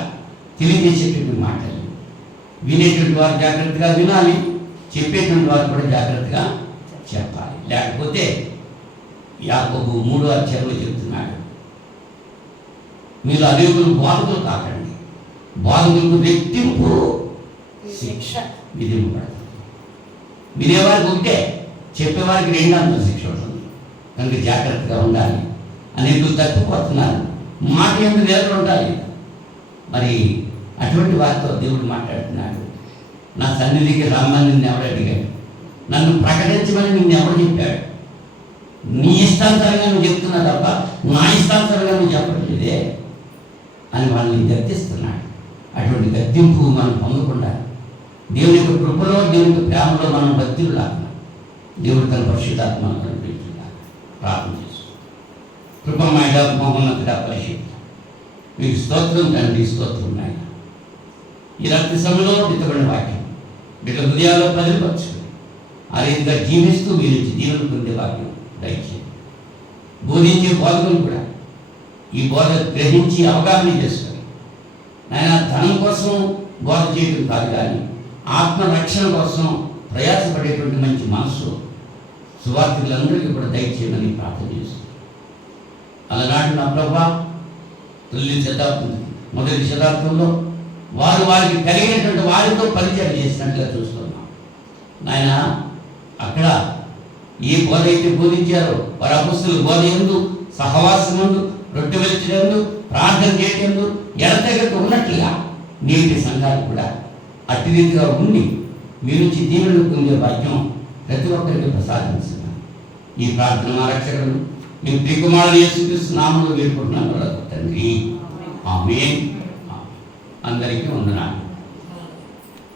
తెలియజేసేటువంటి మాటలు వినేటువంటి వారు జాగ్రత్తగా వినాలి, చెప్పేటువంటి వారు కూడా జాగ్రత్తగా చెప్పాలి. లేకపోతే యాకోబు 3:6 చెప్తున్నాడు, మీరు అనేకులు బోధకులు కాకండి, బోధకులకు రెట్టింపు శిక్ష విధింపబడుతుంది. వినేవారికి ఉంటే చెప్పేవారికి 2 అంతల శిక్ష ఉంటుంది. కనుక జాగ్రత్తగా ఉండాలి. అనేకులు తప్పిపోతున్నారు, మాట ఎందుకు నిలబడి ఉండాలి. మరి అటువంటి వారితో దేవుడు మాట్లాడుతున్నాడు. నా సన్నిధికి రమ్మని నిన్ను ఎవరు అడిగాడు? నన్ను ప్రకటించమని నిన్ను ఎవరు చెప్పాడు? నీ ఇష్టాంతరంగా నువ్వు చెప్తున్నా తప్ప నా ఇష్టాంతరంగా నువ్వు చెప్పట్లేదే అని వాళ్ళని గద్దిస్తున్నాడు. అటువంటి గద్దింపు మనం పొందకుండా దేవుని యొక్క కృపలో, దేవుని యొక్క ప్రేమలో మనం భక్తులు లాగా దేవుడు తన పరిశుద్ధాత్మను కనిపించుగా ప్రార్థన చేస్తూ, కృపమయ మహోన్నతుడా పరిశుద్ధ మీకు స్తోత్రం తండ్రి, స్తోత్రం నాయన. ఈ రాత్రి సమయంలో బిడ్డబడిన వాక్యం బిడ్డ హృదయాల్లో బదిలిపరచుకుని ఆ రీతిగా జీవిస్తూ మీరు జీవనం పొందే వాక్యం దయచేయండి. బోధించే బోధకులు కూడా ఈ బోధ గ్రహించి అవగాహన చేసుకొని నాయన ధనం కోసం బోధ చేయడం కాదు, కానీ ఆత్మరక్షణ కోసం ప్రయాసపడేటువంటి మంచి మనసు సువార్తికులందరికీ కూడా దయచేయమని ప్రార్థన చేస్తుంది. అలనాడు నా ప్రభా మొదటి శతాబ్దంలో వారికి కలిగినటువంటి వారితో పరిచయం చేసినట్లుగా చూస్తున్నాం. నాయన అక్కడ ఏ బోధ అయితే బోధించారో వారి అపొస్తలుల బోధ యందు, సహవాసమందు, రొట్టె విరుచుటయందు, ప్రార్థన చేయటందు ఎడతెగక ఉన్నట్లుగా నేటి సంఘాలు కూడా అట్టి రీతిగా ఉండి మీ నుంచి దీవెనలు పొందే భాగ్యం ప్రతి ఒక్కరికి ప్రసాదించున్నాను. ఈ ప్రార్థన మా రక్షకుడు మీ ప్రియకుమారుడు యేసుక్రీస్తు నామములో వేడుకుంటున్నాను తండ్రి. ఆమేన్. అందరికీ వందనాలు.